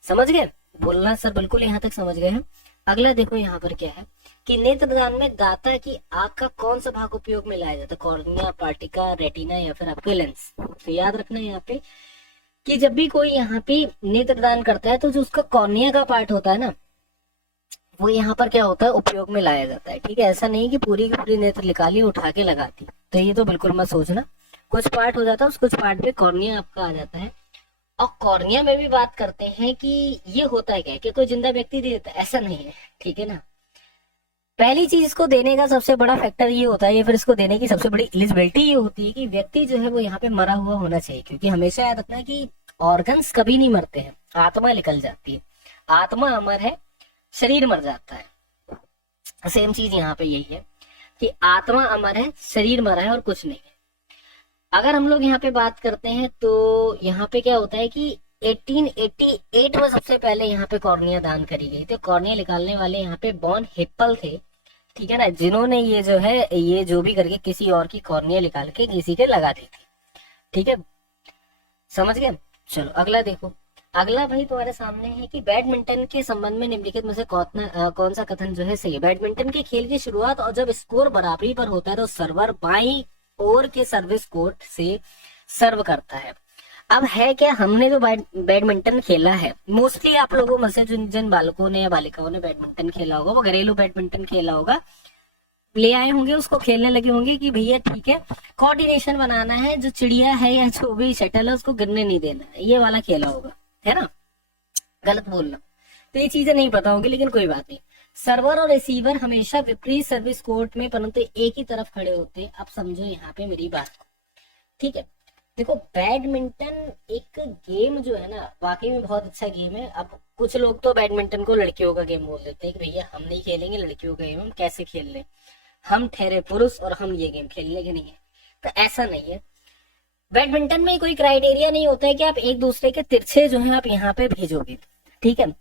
समझ गए? बोलना सर बिल्कुल यहाँ तक समझ गए हैं। अगला देखो यहाँ पर क्या है कि नेत्रदान में दाता की आंख का कौन सा भाग उपयोग में लाया जाता है, कॉर्निया, पार्टिका, रेटिना या फिर आपके लेंस। तो याद रखना है यहाँ पे कि जब भी कोई यहाँ पे नेत्रदान करता है तो जो उसका कॉर्निया का पार्ट होता है ना, वो यहाँ पर क्या होता है, उपयोग में लाया जाता है, ठीक है। ऐसा नहीं कि पूरी की पूरी नेत्र निकाली उठा के लगाती, तो ये तो बिल्कुल मत सोचना। कुछ पार्ट हो जाता है, कुछ पार्ट पे कॉर्निया आपका आ जाता है। और कॉर्निया में भी बात करते हैं कि ये होता है क्या कि कोई जिंदा व्यक्ति दे देता है, ऐसा नहीं है, ठीक है ना। पहली चीज इसको देने का सबसे बड़ा फैक्टर ये होता है, या फिर इसको देने की सबसे बड़ी एलिजिबिलिटी ये होती है कि व्यक्ति जो है वो यहाँ पे मरा हुआ होना चाहिए, क्योंकि हमेशा याद रखना है कि ऑर्गन्स कभी नहीं मरते हैं, आत्मा निकल जाती है। आत्मा अमर है, शरीर मर जाता है। सेम चीज यहाँ पे यही है कि आत्मा अमर है, शरीर मरा है और कुछ नहीं है। अगर हम लोग यहाँ पे बात करते हैं तो यहाँ पे क्या होता है कि 1888 में सबसे पहले यहाँ पे कॉर्निया दान करी गई थी। कॉर्निया निकालने वाले यहाँ पे बॉन हिप्पल थे, ठीक है ना, जिन्होंने ये जो है ये जो भी करके किसी और की कॉर्निया निकाल के किसी के लगा दी थी, ठीक है, समझ गए। चलो अगला देखो। अगला भाई तुम्हारे सामने है कि बैडमिंटन के संबंध में निम्नलिखित में से कौन सा कथन जो है सही है। बैडमिंटन के खेल की शुरुआत और जब स्कोर बराबरी पर होता है तो सर्वर बाई ओर के सर्विस कोर्ट से सर्व करता है। अब है क्या, हमने जो बैडमिंटन खेला है, मोस्टली आप लोगों में से जिन जिन बालकों ने या बालिकाओं ने बैडमिंटन खेला होगा, वो घरेलू बैडमिंटन खेला होगा, ले आए होंगे, उसको खेलने लगे होंगे कि भैया ठीक है, कोऑर्डिनेशन बनाना है, जो चिड़िया है या जो भी शटल है उसको गिरने नहीं देना है, ये वाला खेला होगा, है ना। गलत बोल रहा हूं, तो ये चीजें नहीं पता होंगी, लेकिन कोई बात नहीं। सर्वर और रिसीवर हमेशा विपरीत सर्विस कोर्ट में परंतु एक ही तरफ खड़े होते हैं। अब समझो यहाँ पे मेरी बात को, ठीक है। देखो बैडमिंटन एक गेम जो है ना, वाकई में बहुत अच्छा गेम है। अब कुछ लोग तो बैडमिंटन को लड़कियों का गेम बोल देते हैं कि भैया हम नहीं खेलेंगे लड़कियों का गेम, हम कैसे खेल ले, हम ठहरे पुरुष और हम ये गेम खेलने के नहीं है। तो ऐसा नहीं है, बैडमिंटन में कोई क्राइटेरिया नहीं होता है कि आप एक दूसरे के तिरछे जो है आप यहाँ पे भेजोगे, ठीक है,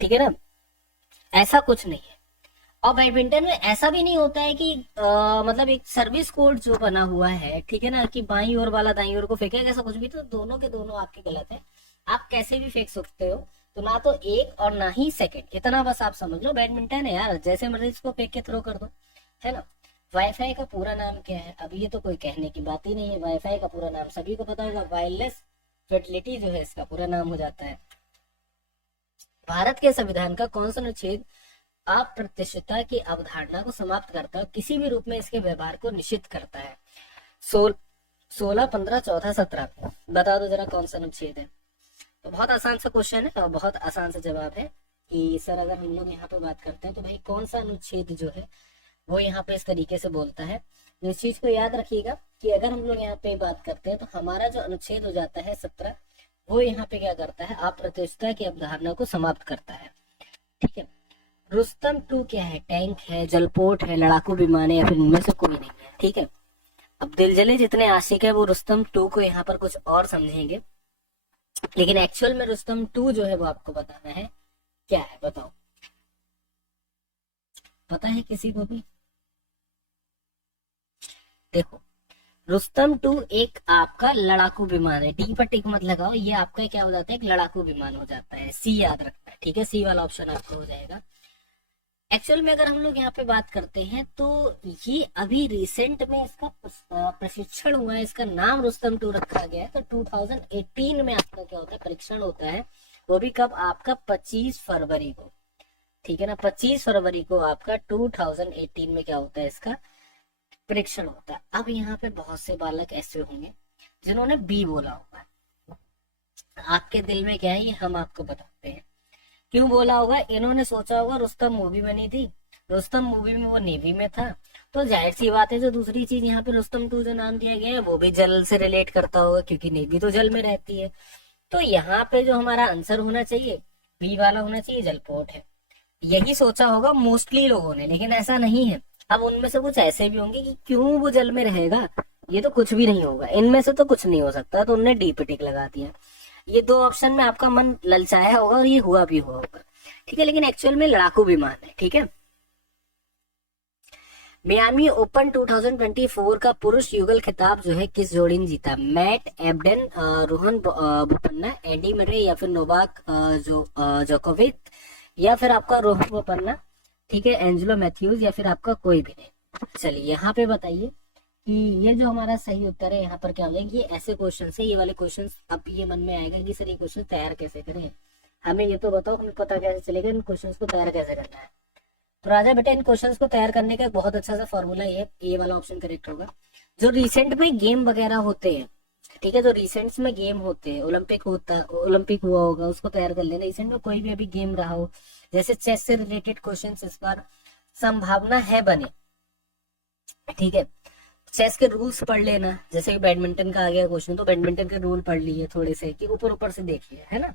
ठीक है ना, ऐसा कुछ नहीं है। और बैडमिंटन में ऐसा भी नहीं होता है कि मतलब एक सर्विस कोर्ट जो बना हुआ है, ठीक है ना, कि बाई ओर वाला दाई ओर को फेंकेगा, ऐसा कुछ भी, तो दोनों के दोनों आपके गलत है। आप कैसे भी फेंक सकते हो, तो ना तो एक और ना ही सेकंड, इतना बस आप समझ लो। बैडमिंटन है यार, जैसे मर्जी इसको फेंक के थ्रो कर दो, है ना। वाईफाई का पूरा नाम क्या है, अब ये तो कोई कहने की बात ही नहीं है। वाईफाई का पूरा नाम सभी को पता होगा, वायरलेस फर्टिलिटी जो है इसका पूरा नाम हो जाता है। भारत के संविधान का कौन सा अनुच्छेद अप्रत्यक्षता की अवधारणा को समाप्त करता है, किसी भी रूप में इसके व्यवहार को निषिद्ध करता है। 16, 15, 14, 17 बता दो जरा कौन सा अनुच्छेद है। तो बहुत आसान सा क्वेश्चन है और बहुत आसान सा जवाब है कि सर अगर हम लोग यहाँ पे बात करते हैं तो भाई कौन सा अनुच्छेद जो है वो यहाँ पे इस तरीके से बोलता है। तो इस चीज को याद रखिएगा कि अगर हम लोग यहाँ पे बात करते हैं तो हमारा जो अनुच्छेद हो जाता है 17, वो यहाँ पे क्या करता है, अप्रत्यक्षता की अवधारणा को समाप्त करता है, ठीक है। रुस्तम 2 क्या है, टैंक है, जलपोर्ट है, लड़ाकू विमान है, या फिर इनमें से कोई नहीं है, ठीक है। अब दिलजले जितने आशिक है वो रुस्तम 2 को यहाँ पर कुछ और समझेंगे, लेकिन एक्चुअल में रुस्तम 2 जो है वो आपको बताना है क्या है, बताओ, पता है किसी को भी? देखो रुस्तम 2 एक आपका लड़ाकू विमान है, टी पर टिक मत लगाओ, ये आपका क्या हो जाता है, एक लड़ाकू विमान हो जाता है, सी याद रखना है, ठीक है, सी वाला ऑप्शन आपका हो जाएगा। एक्चुअल में अगर हम लोग यहाँ पे बात करते हैं तो ये अभी रिसेंट में इसका प्रशिक्षण हुआ है, इसका नाम रुस्तम 2 रखा गया है। तो 2018 में आपका क्या होता है, परीक्षण होता है, वो भी कब, आपका 25 फरवरी को, ठीक है ना, 25 फरवरी को आपका 2018 में क्या होता है, इसका परीक्षण होता है। अब यहाँ पे बहुत से बालक ऐसे होंगे जिन्होंने बी बोला होगा, आपके दिल में क्या है ये हम आपको बताते हैं। क्यों बोला होगा, इन्होंने सोचा होगा रुस्तम मूवी बनी थी, रुस्तम मूवी में वो नेवी में था, तो जाहिर सी बात है जो दूसरी चीज यहाँ पे रुस्तम 2 जो नाम दिया गया है वो भी जल से रिलेट करता होगा, क्योंकि नेवी तो जल में रहती है। तो यहाँ पे जो हमारा आंसर होना चाहिए बी वाला होना चाहिए, जलपोर्ट है, यही सोचा होगा मोस्टली लोगों ने, लेकिन ऐसा नहीं है। अब उनमें से कुछ ऐसे भी होंगे कि क्यों वो जल में रहेगा, ये तो कुछ भी नहीं होगा, इनमें से तो कुछ नहीं हो सकता, तो उनने डी पे टिक लगा दिया। ये 2 ऑप्शन में आपका मन ललचाया होगा और ये हुआ भी हुआ होगा, ठीक है, लेकिन एक्चुअल में लड़ाकू विमान है, ठीक है। मियामी ओपन 2024 का पुरुष युगल खिताब जो है किस जोड़ी ने जीता, Matt Ebden, Rohan Bopanna, Eddie Murray, या फिर नोवाक जोकोविच, या फिर आपका रोहन बोपन्ना, ठीक है, एंजेलो मैथ्यूज, या फिर आपका कोई भी नहीं। चलिए यहाँ पे बताइए कि ये जो हमारा सही उत्तर है यहाँ पर क्या हो जाएगा, ये ऐसे क्वेश्चन है, ये वाले क्वेश्चन अब ये मन में आएगा कि सर ये क्वेश्चन तैयार कैसे करें, हमें ये तो बताओ, हमें पता कैसे चलेगा इन क्वेश्चन को तैयार कैसे करना है। तो राजा बेटा इन क्वेश्चंस को तैयार करने का एक बहुत अच्छा सा फॉर्मूला ये वाला ऑप्शन करेक्ट होगा। जो रिसेंट में गेम वगैरह होते हैं, ठीक है, जो रिसेंट में गेम होते हैं, ओलंपिक हुआ होगा उसको तैयार कर लेना। रिसेंट में कोई भी अभी गेम रहा हो, जैसे चेस से रिलेटेड क्वेश्चंस इस बार संभावना है बने, ठीक है, चेस के रूल्स पढ़ लेना, जैसे कि बैडमिंटन का आ गया क्वेश्चन, तो बैडमिंटन के रूल पढ़ लिए थोड़े से, कि ऊपर ऊपर से देख लिया है ना।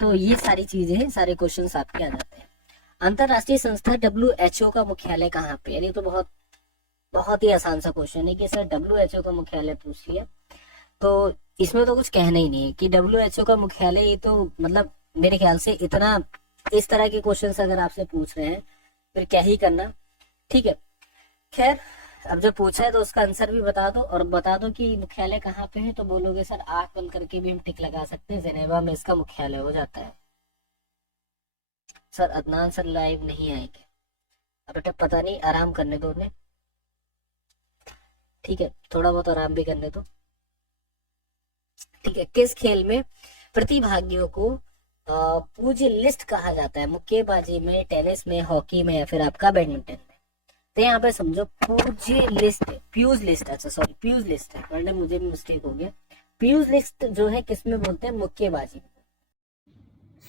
तो ये सारी चीजें हैं, सारे क्वेश्चंस आपके आ जाते हैं। अंतरराष्ट्रीय संस्था WHO का मुख्यालय कहाँ पे, यानी तो बहुत ही आसान सा क्वेश्चन है कि सर WHO का मुख्यालय पूछ लिया, तो इसमें तो कुछ कहना ही नहीं है कि WHO का मुख्यालय, ये तो मतलब मेरे ख्याल से इतना, इस तरह के क्वेश्चंस अगर आपसे पूछ रहे हैं फिर क्या ही करना, ठीक है। खैर अब जब पूछा है तो उसका आंसर भी बता दो, और बता दो कि मुख्यालय कहाँ पे है, तो बोलोगे सर आंख बंद करके भी हम टिक लगा सकते हैं, जेनेवा में इसका मुख्यालय हो जाता है। सर अदनान सर लाइव नहीं आएंगे, अब बेटा पता नहीं, आराम करने दो उन्हें, ठीक है, थोड़ा बहुत आराम भी करने दो, ठीक है। किस खेल में प्रतिभागियों को पूज्य लिस्ट कहा जाता है, मुक्केबाजी में, टेनिस में, हॉकी में, या फिर आपका बैडमिंटन में। तो यहाँ पे समझो पूज्य लिस्ट, फ्यूज लिस्ट, अच्छा सॉरी फ्यूज लिस्ट है, वरना मुझे भी मिस्टेक हो गया। फ्यूज लिस्ट जो है किसमें बोलते हैं, मुक्केबाजी।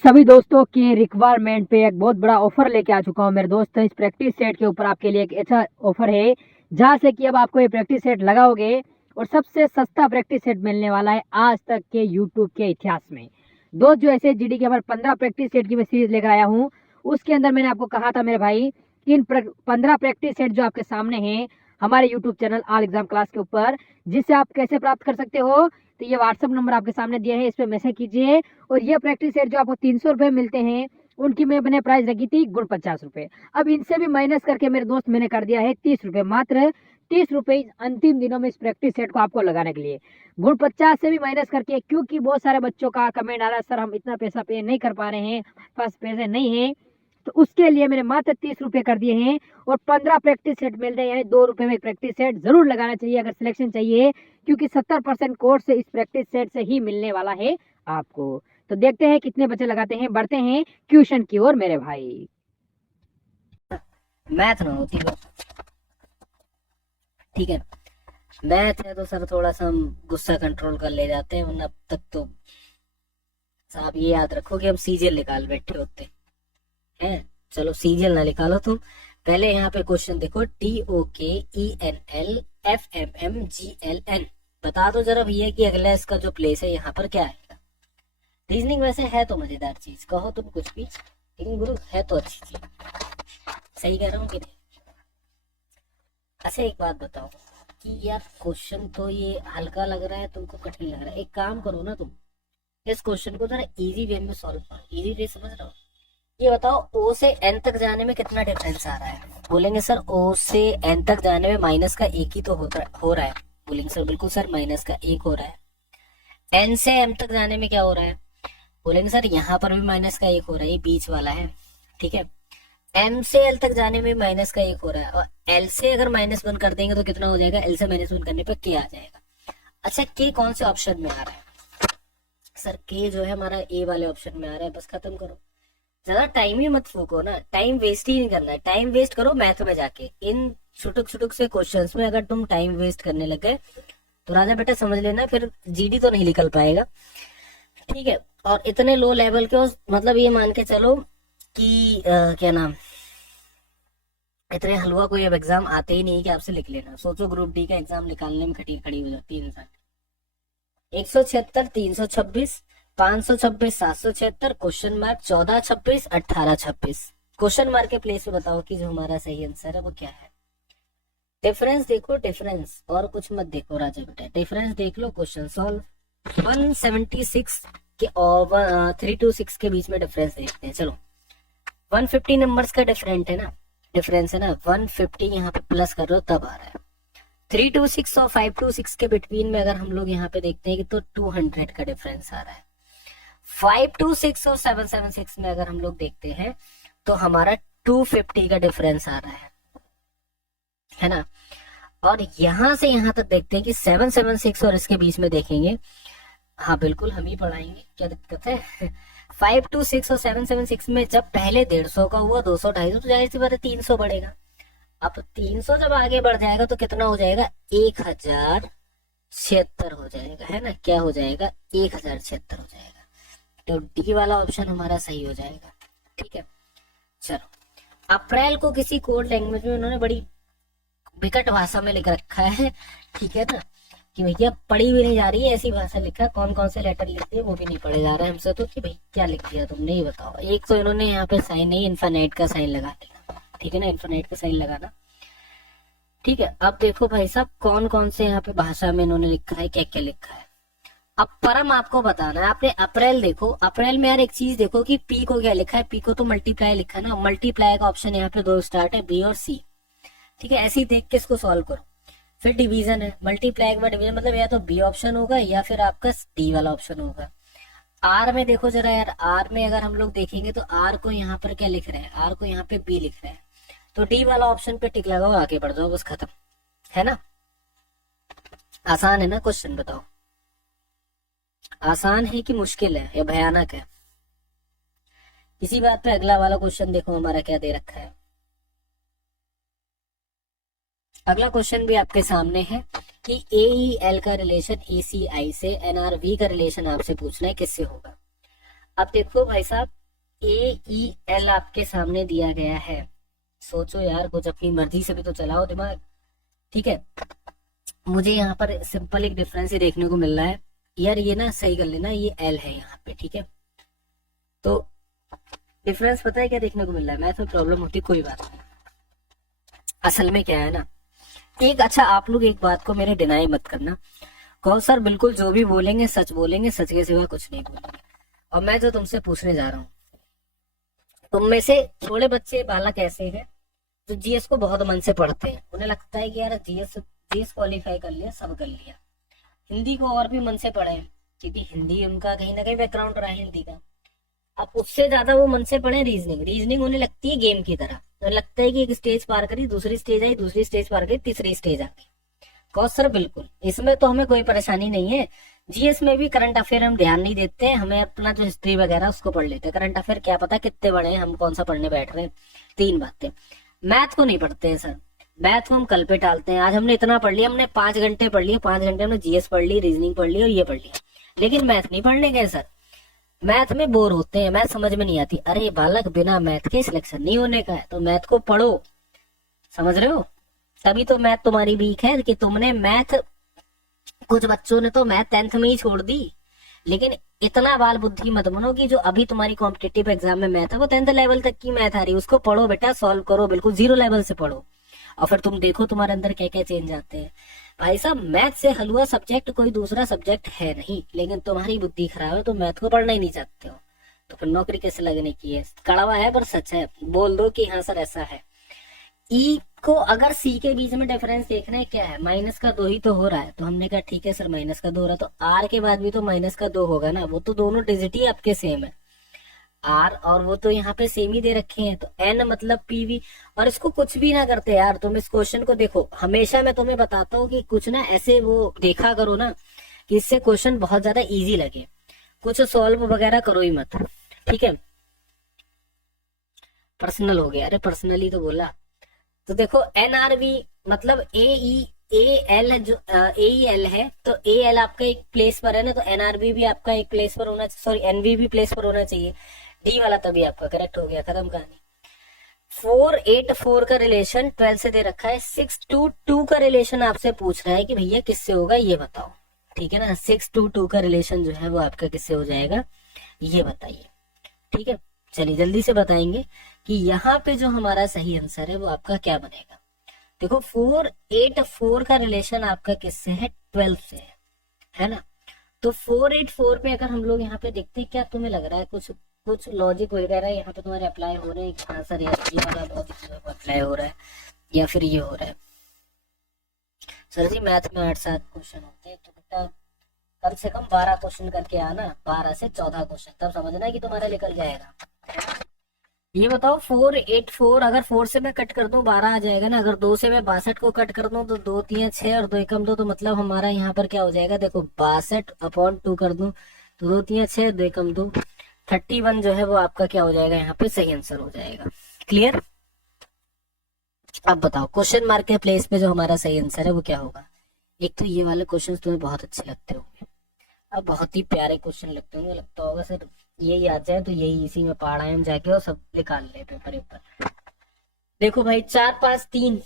सभी दोस्तों के रिक्वायरमेंट पे एक बहुत बड़ा ऑफर लेके आ चुका हूँ मेरे दोस्त। इस प्रैक्टिस सेट के ऊपर आपके लिए एक अच्छा ऑफर है, जहाँ से कि अब आपको ये प्रैक्टिस सेट लगाओगे और सबसे सस्ता प्रैक्टिस सेट मिलने वाला है आज तक के यूट्यूब के इतिहास में। दोस्त जो ऐसे GD के 15 प्रैक्टिस सेट की मैं सीरीज लेकर आया हूँ, उसके अंदर मैंने आपको कहा था मेरे भाई कि इन 15 प्रैक्टिस सेट जो आपके सामने हैं हमारे YouTube channel all exam class के ऊपर, जिससे आप कैसे प्राप्त कर सकते हो, तो ये व्हाट्सअप नंबर आपके सामने दिया है, इस पर मैसेज कीजिए। और ये प्रैक्टिस सेट जो आपको 300 रुपये मिलते हैं, उनकी मैंने प्राइस रखी थी गुण 50 रुपये। अब इनसे भी माइनस करके मेरे दोस्त मैंने कर दिया है 30 रुपये, मात्र 30 रुपये अंतिम दिनों में इस प्रैक्टिस सेट को आपको लगाने के लिए। गुण 50 से भी माइनस करके, क्योंकि बहुत सारे बच्चों का कमेंट आ रहा है सर हम इतना पैसा पे नहीं कर पा रहे हैं, पास पैसे नहीं है, तो उसके लिए मैंने मात्र 30 रुपये कर दिए हैं। और 15 प्रैक्टिस सेट मिल रहे हैं, 2 रुपये में एक प्रैक्टिस सेट जरूर लगाना चाहिए अगर सिलेक्शन चाहिए, क्योंकि 70% कोर्स इस प्रैक्टिस सेट से ही मिलने वाला है आपको। तो देखते हैं कितने बच्चे लगाते हैं, बढ़ते हैं ट्यूशन की ओर मेरे भाई। मैथ ना होती है, ठीक है, मैथ है तो सर थोड़ा सा हम गुस्सा कंट्रोल कर ले जाते हैं, वरना अब तक तो साहब ये याद रखो कि हम सीजीएल निकाल बैठे होते हैं। चलो सीजीएल ना निकालो तुम, पहले यहाँ पे क्वेश्चन देखो, TOKENLFMMGLN, बता दो जरा भैया कि अगला इसका जो प्लेस है यहाँ पर क्या आएगा। रीजनिंग वैसे है तो मजेदार चीज, कहो तुम कुछ भी, लेकिन गुरु है तो अच्छी चीज, सही कह रहा हूँ कि नहीं। अच्छा एक बात बताओ कि यार क्वेश्चन तो ये हल्का लग रहा है, तुमको कठिन लग रहा है, एक काम करो ना, तुम इस क्वेश्चन को जरा इजी वे में सॉल्व करो, इजी वे समझ रहे हो। ये बताओ O से N तक जाने में कितना डिफरेंस आ रहा है, बोलेंगे सर O से N तक जाने में माइनस का 1 ही तो हो रहा है, बोलेंगे सर बिल्कुल सर माइनस का 1 हो रहा है। एन से एम तक जाने में क्या हो रहा है, बोलेंगे सर यहाँ पर भी माइनस का 1 हो रहा है, ये बीच वाला है, ठीक है। एम से एल तक जाने में माइनस का 1 हो रहा है, और एल से अगर -1 कर देंगे तो कितना हो जाएगा, एल से -1 करने पर के आ जाएगा। अच्छा के कौन से ऑप्शन में आ रहा है, सर के जो है हमारा ए वाले ऑप्शन में आ रहा है। बस खत्म करो, ज्यादा टाइम ही मत फूको ना, टाइम वेस्ट ही नहीं करना है। टाइम वेस्ट करो मैथ में जाके, इन छुटुक छुटुक से क्वेश्चंस में अगर तुम टाइम वेस्ट करने लगे तो राजा बेटा समझ लेना फिर जीडी तो नहीं निकल पाएगा, ठीक है। और इतने लो लेवल के मतलब ये मान के चलो कि क्या नाम, इतने हलवा कोई अब एग्जाम आते ही नहीं कि आपसे लिख लेना। सोचो ग्रुप डी का एग्जाम निकालने में खटी खड़ी हो जाती है इंसान। 176, 326, 526, 776, क्वेश्चन मार्क 14, 26, 18, 26। क्वेश्चन मार्क के प्लेस पे बताओ कि जो हमारा सही आंसर है वो क्या है। डिफरेंस देखो, डिफरेंस और कुछ मत देखो राजा बेटा, डिफरेंस देख लो, क्वेश्चन सॉल्व। 176 के और 326 के बीच में डिफरेंस देखते हैं। चलो 150 नंबर्स का डिफरेंट है ना, डिफरेंस है ना, 150 यहाँ पे प्लस कर रहे हो तब आ रहा है। 326 और 526 के बिटवीन में अगर हम लोग यहाँ पे देखते हैं कि तो 200 का डिफरेंस आ रहा है। 526 और 776 में अगर हम लोग देखते हैं तो हमारा 250 का डिफरेंस आ रहा है ना। और यहां से यहां तक देखते हैं कि 776 और इसके बीच में देखेंगे, हाँ बिल्कुल हम ही पढ़ाएंगे, क्या दिक्कत है। 526 और 776 में जब पहले 150 का हुआ, 200, 250, तो जाहिर सी बात है 300 बढ़ेगा। अब 300 जब आगे बढ़ जाएगा तो कितना हो जाएगा, 1076 हो जाएगा, है ना। क्या हो जाएगा, 1076 हो जाएगा। तो डी वाला ऑप्शन हमारा सही हो जाएगा, ठीक है। चलो अप्रैल को किसी कोड लैंग्वेज में उन्होंने बड़ी विकट भाषा में लिख रखा है, ठीक है ना, कि भैया पढ़ी भी नहीं जा रही है, ऐसी भाषा लिखा, कौन कौन से लेटर लिखते हैं वो भी नहीं पढ़े जा रहा है हमसे, तो कि भाई क्या लिख दिया तुमने ये बताओ। एक तो इन्होंने यहाँ पे साइन नहीं, इन्फिनिट का साइन लगा देना, ठीक है ना, इन्फिनिट का साइन लगाना, ठीक है। अब देखो भाई साहब कौन कौन से यहाँ पे भाषा में इन्होंने लिखा है, क्या क्या लिखा है। अब परम आपको बताना है, आपने अप्रैल देखो, अप्रैल में यार एक चीज देखो कि पी को क्या लिखा है, पी को तो मल्टीप्लाई लिखा है ना, मल्टीप्लाई का ऑप्शन यहाँ पे 2 स्टार्ट है, बी और सी, ठीक है। ऐसे ही देख के इसको सॉल्व करो। फिर डिवीजन है, मल्टीप्लाई के बाद डिवीजन, मतलब या तो बी ऑप्शन होगा या फिर आपका डी वाला ऑप्शन होगा। आर में देखो जरा यार, आर में अगर हम लोग देखेंगे तो आर को यहाँ पर क्या लिख रहे हैं, आर को यहाँ पे बी लिख रहे हैं, तो डी वाला ऑप्शन पे टिक लगाओ, आगे बढ़ जाओ, बस खत्म, है ना। आसान है ना क्वेश्चन, बताओ आसान है कि मुश्किल है या भयानक है। इसी बात पे अगला वाला क्वेश्चन देखो हमारा क्या दे रखा है। अगला क्वेश्चन भी आपके सामने है कि AEL का रिलेशन ACI से, NRV का रिलेशन आपसे पूछना है किससे होगा। अब देखो भाई साहब AEL आपके सामने दिया गया है, सोचो यार कुछ अपनी मर्जी से भी तो चलाओ दिमाग, ठीक है। मुझे यहाँ पर सिंपल एक डिफरेंस ही देखने को मिल रहा है यार, ये ना सही कर लेना, ये L है यहाँ पे, ठीक है। तो डिफरेंस पता है क्या देखने को मिल रहा है, मैथ में प्रॉब्लम होती कोई बात नहीं, असल में क्या है ना, एक अच्छा आप लोग एक बात को मेरे डिनाई मत करना, कहो सर बिल्कुल जो भी बोलेंगे सच बोलेंगे, सच के सिवा कुछ नहीं बोलेंगे। और मैं जो तुमसे पूछने जा रहा हूँ, तुम में से थोड़े बच्चे बालक ऐसे हैं जो जीएस को बहुत मन से पढ़ते हैं, उन्हें लगता है कि यार जीएस क्वालिफाई कर लिया, सब कर लिया। हिंदी को और भी मन से पढ़े, क्योंकि हिंदी उनका कहीं ना कहीं बैकग्राउंड रहा है हिंदी का। अब उससे ज्यादा वो मन से पढ़े रीजनिंग उन्हें लगती है गेम की तरह, तो लगता है कि एक स्टेज पार करी, दूसरी स्टेज आई, दूसरी स्टेज पार करी, तीसरी स्टेज आ गई। कहो सर बिल्कुल इसमें तो हमें कोई परेशानी नहीं है, जीएस में भी करंट अफेयर हम ध्यान नहीं देते, हमें अपना जो हिस्ट्री वगैरह उसको पढ़ लेते हैं। करंट अफेयर क्या पता कितने बड़े हैं, हम कौन सा पढ़ने बैठ रहे हैं, 3 बातें। मैथ को नहीं पढ़ते हैं सर, मैथ को हम कल पे टालते हैं। आज हमने इतना पढ़ लिया, हमने 5 घंटे पढ़ लिया, 5 घंटे हमने जीएस पढ़ ली, रीजनिंग पढ़ ली और ये पढ़ लिया, लेकिन मैथ नहीं पढ़ने गए सर। मैथ में बोर होते हैं, मैथ समझ में नहीं आती। अरे बालक बिना मैथ के सिलेक्शन नहीं होने का है, तो मैथ को पढ़ो, समझ रहे हो। तभी तो मैथ तुम्हारी वीक है कि तुमने मैथ, कुछ बच्चों ने तो मैथ 10th में ही छोड़ दी, लेकिन इतना बाल बुद्धि मत बनो कि जो अभी तुम्हारी कॉम्पिटिटिव एग्जाम में मैथ है वो 10th लेवल तक की मैथ आ रही है, उसको पढ़ो बेटा, सॉल्व करो, बिल्कुल 0 लेवल से पढ़ो, और फिर तुम देखो तुम्हारे अंदर क्या क्या चेंज आते हैं। भाई साहब मैथ से हलवा सब्जेक्ट कोई दूसरा सब्जेक्ट है नहीं, लेकिन तुम्हारी बुद्धि खराब है, तो मैथ को पढ़ना ही नहीं चाहते हो, तो फिर नौकरी कैसे लगने की है। कड़वा है पर सच है, बोल दो कि हाँ सर ऐसा है। ई आपको अगर सी के बीच में डिफरेंस देखना है क्या है, माइनस का 2 ही तो हो रहा है, तो हमने कहा ठीक है सर माइनस का 2 हो रहा है, तो आर के बाद भी तो माइनस का 2 होगा ना, वो तो दोनों डिजिट ही आपके सेम है, आर और वो तो यहाँ पे सेम ही दे रखे हैं, तो एन मतलब पीवी। और इसको कुछ भी ना करते यार, तुम इस क्वेश्चन को देखो, हमेशा मैं तुम्हें बताता हूँ कि कुछ ना ऐसे वो देखा करो ना कि इससे क्वेश्चन बहुत ज्यादा इजी लगे, कुछ सॉल्व वगैरह करो ही मत, ठीक है। पर्सनल हो गया, अरे पर्सनली तो बोला। तो देखो एनआरवी मतलब ए एल जो ए एल है, तो ए एल आपका एक प्लेस पर है ना, तो एनआरबी भी आपका एक प्लेस पर होना, सॉरी एनवी भी प्लेस पर होना चाहिए, डी वाला तभी आपका करेक्ट हो गया, खत्म कहानी। 484 का रिलेशन 12 से दे रखा है, 622 का रिलेशन आपसे पूछ रहा है कि भैया किससे होगा ये बताओ, ठीक है ना। 622 का रिलेशन जो है वो आपका किससे हो जाएगा ये बताइए, ठीक है। चलिए जल्दी से बताएंगे कि यहाँ पे जो हमारा सही आंसर है वो आपका क्या बनेगा। देखो 484 का रिलेशन आपका किससे है, 12 से है ना। तो 484 पे अगर हम लोग यहाँ पे देखते हैं, क्या तुम्हें लग रहा है कुछ कुछ लॉजिक वगैरह यहाँ पे तुम्हारे अप्लाई हो रहे हैं, हाँ सर यार ये वाला लॉजिक अप्लाई हो रहा है या फिर ये हो रहा है। सर जी मैथ में 8-7 क्वेश्चन होते हैं, तो बेटा कम से कम 12 क्वेश्चन करके आना, 12 से 14 क्वेश्चन, तब समझना कि तुम्हारा निकल जाएगा। ये बताओ 484 अगर 4 से मैं कट कर दूं 12 आ जाएगा ना, अगर 2 से मैं 62 को कट कर दूं तो 2 3 6 और 2 एकम 2, तो मतलब हमारा यहाँ पर क्या हो जाएगा, देखो 62/2 कर दूं तो 2 3 6 2 एकम 2, 31 जो है वो आपका क्या हो जाएगा, यहाँ पे सही आंसर हो जाएगा। क्लियर। अब बताओ क्वेश्चन मार्क के प्लेस पे जो हमारा सही आंसर है वो क्या होगा। एक तो ये वाले क्वेश्चन तुम्हें बहुत अच्छे लगते होंगे, अब बहुत ही प्यारे क्वेश्चन लगते होंगे, लगता होगा सर यही आ जाए तो यही इसी में पढ़ा है हम जाके और सब निकाल ले पेपर ऊपर। देखो भाई 4 5 3,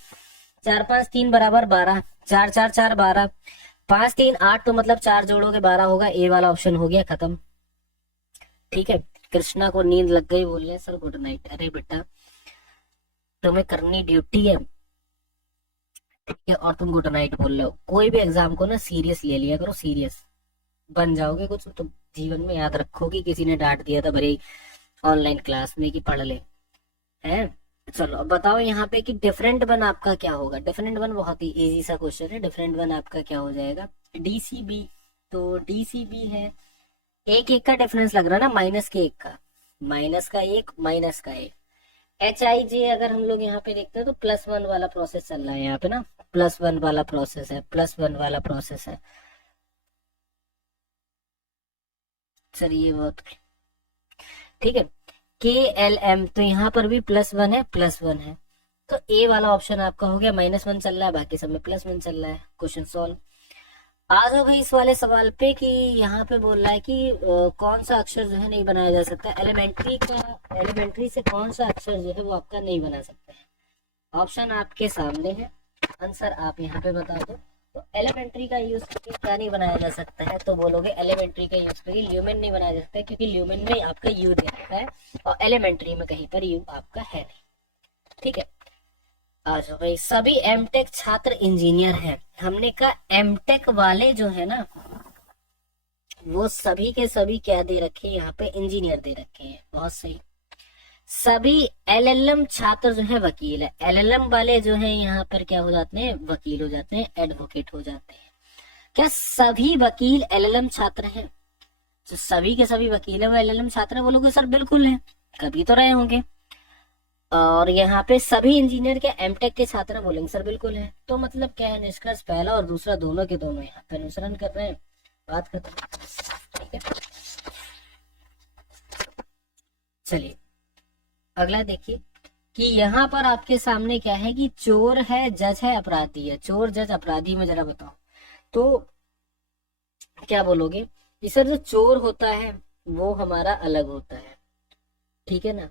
4 5 3 बराबर 12, 4 4 4 12, 5 3 8, तो मतलब 4 जोड़ोगे 12 होगा, ए वाला ऑप्शन हो गया खत्म, ठीक है। कृष्णा को नींद लग गई, बोल रहे सर गुड नाइट, अरे बेटा तुम्हें करनी ड्यूटी है, ठीक है, और तुम गुड नाइट बोल रहे हो। कोई भी एग्जाम को ना सीरियस ले लिया करो, सीरियस बन जाओगे कुछ तो जीवन में, याद रखो कि किसी ने डांट दिया था भले ऑनलाइन क्लास में कि पढ़ ले, है। चलो अब बताओ यहाँ पे कि डिफरेंट वन आपका क्या होगा। डिफरेंट वन बहुत ही इजी सा क्वेश्चन है, डिफरेंट वन आपका क्या हो जाएगा, डीसीबी। तो डीसीबी है, एक एक का डिफरेंस लग रहा है ना, माइनस के एक का, माइनस का एक, माइनस का एक। एच आई जे अगर हम लोग यहाँ पे देखते हैं तो +1 वाला प्रोसेस चल रहा है यहाँ पे ना, +1 वाला प्रोसेस है, +1 वाला प्रोसेस है। चलिए बहुत ठीक है। के एल एम, तो यहाँ पर भी +1 है, +1 है, तो ए वाला ऑप्शन आपका हो गया, -1 चल रहा है, बाकी सब में +1 चल रहा है। Question solve. आ जाओ भाई इस वाले सवाल पे कि यहाँ पे बोल रहा है कि कौन सा अक्षर जो है नहीं बनाया जा सकता, एलिमेंट्री का, एलिमेंट्री से कौन सा अक्षर जो है वो आपका नहीं बना सकता है। ऑप्शन आपके सामने है, आंसर आप यहाँ पे बता दो। तो एलिमेंट्री का यूज करके क्या नहीं बनाया जा सकता है, तो बोलोगे एलिमेंट्री का यूज करके ल्यूमेन नहीं बनाया जा सकता है, क्योंकि ल्यूमेन में आपका यू दे रखा है और एलिमेंट्री में कहीं पर यू आपका है नहीं, ठीक है। आ जाओ भाई, सभी एमटेक छात्र इंजीनियर हैं। हमने कहा एमटेक वाले जो है ना वो सभी के सभी क्या दे रखे हैं, यहाँ पे इंजीनियर दे रखे हैं, बहुत सही। सभी एलएलएम छात्र जो है वकील है, एलएलएम वाले जो है यहाँ पर क्या हो जाते हैं, वकील हो जाते हैं, एडवोकेट हो जाते हैं। क्या सभी वकील एलएलएम छात्र हैं, जो सभी के सभी वकील है वो एलएलएम छात्र है, बोलोगे सर बिल्कुल है, कभी तो रहे होंगे। और यहाँ पे सभी इंजीनियर के एमटेक के छात्र बोलेंगे सर बिल्कुल है। तो मतलब क्या है, निष्कर्ष पहला और दूसरा दोनों के दोनों यहाँ पे अनुसरण कर रहे हैं, बात खत्म, ठीक है। चलिए अगला देखिए कि यहाँ पर आपके सामने क्या है कि चोर है, जज है, अपराधी है। चोर जज अपराधी में जरा बताओ तो क्या बोलोगे कि सर जो चोर होता है वो हमारा अलग होता है, ठीक है ना,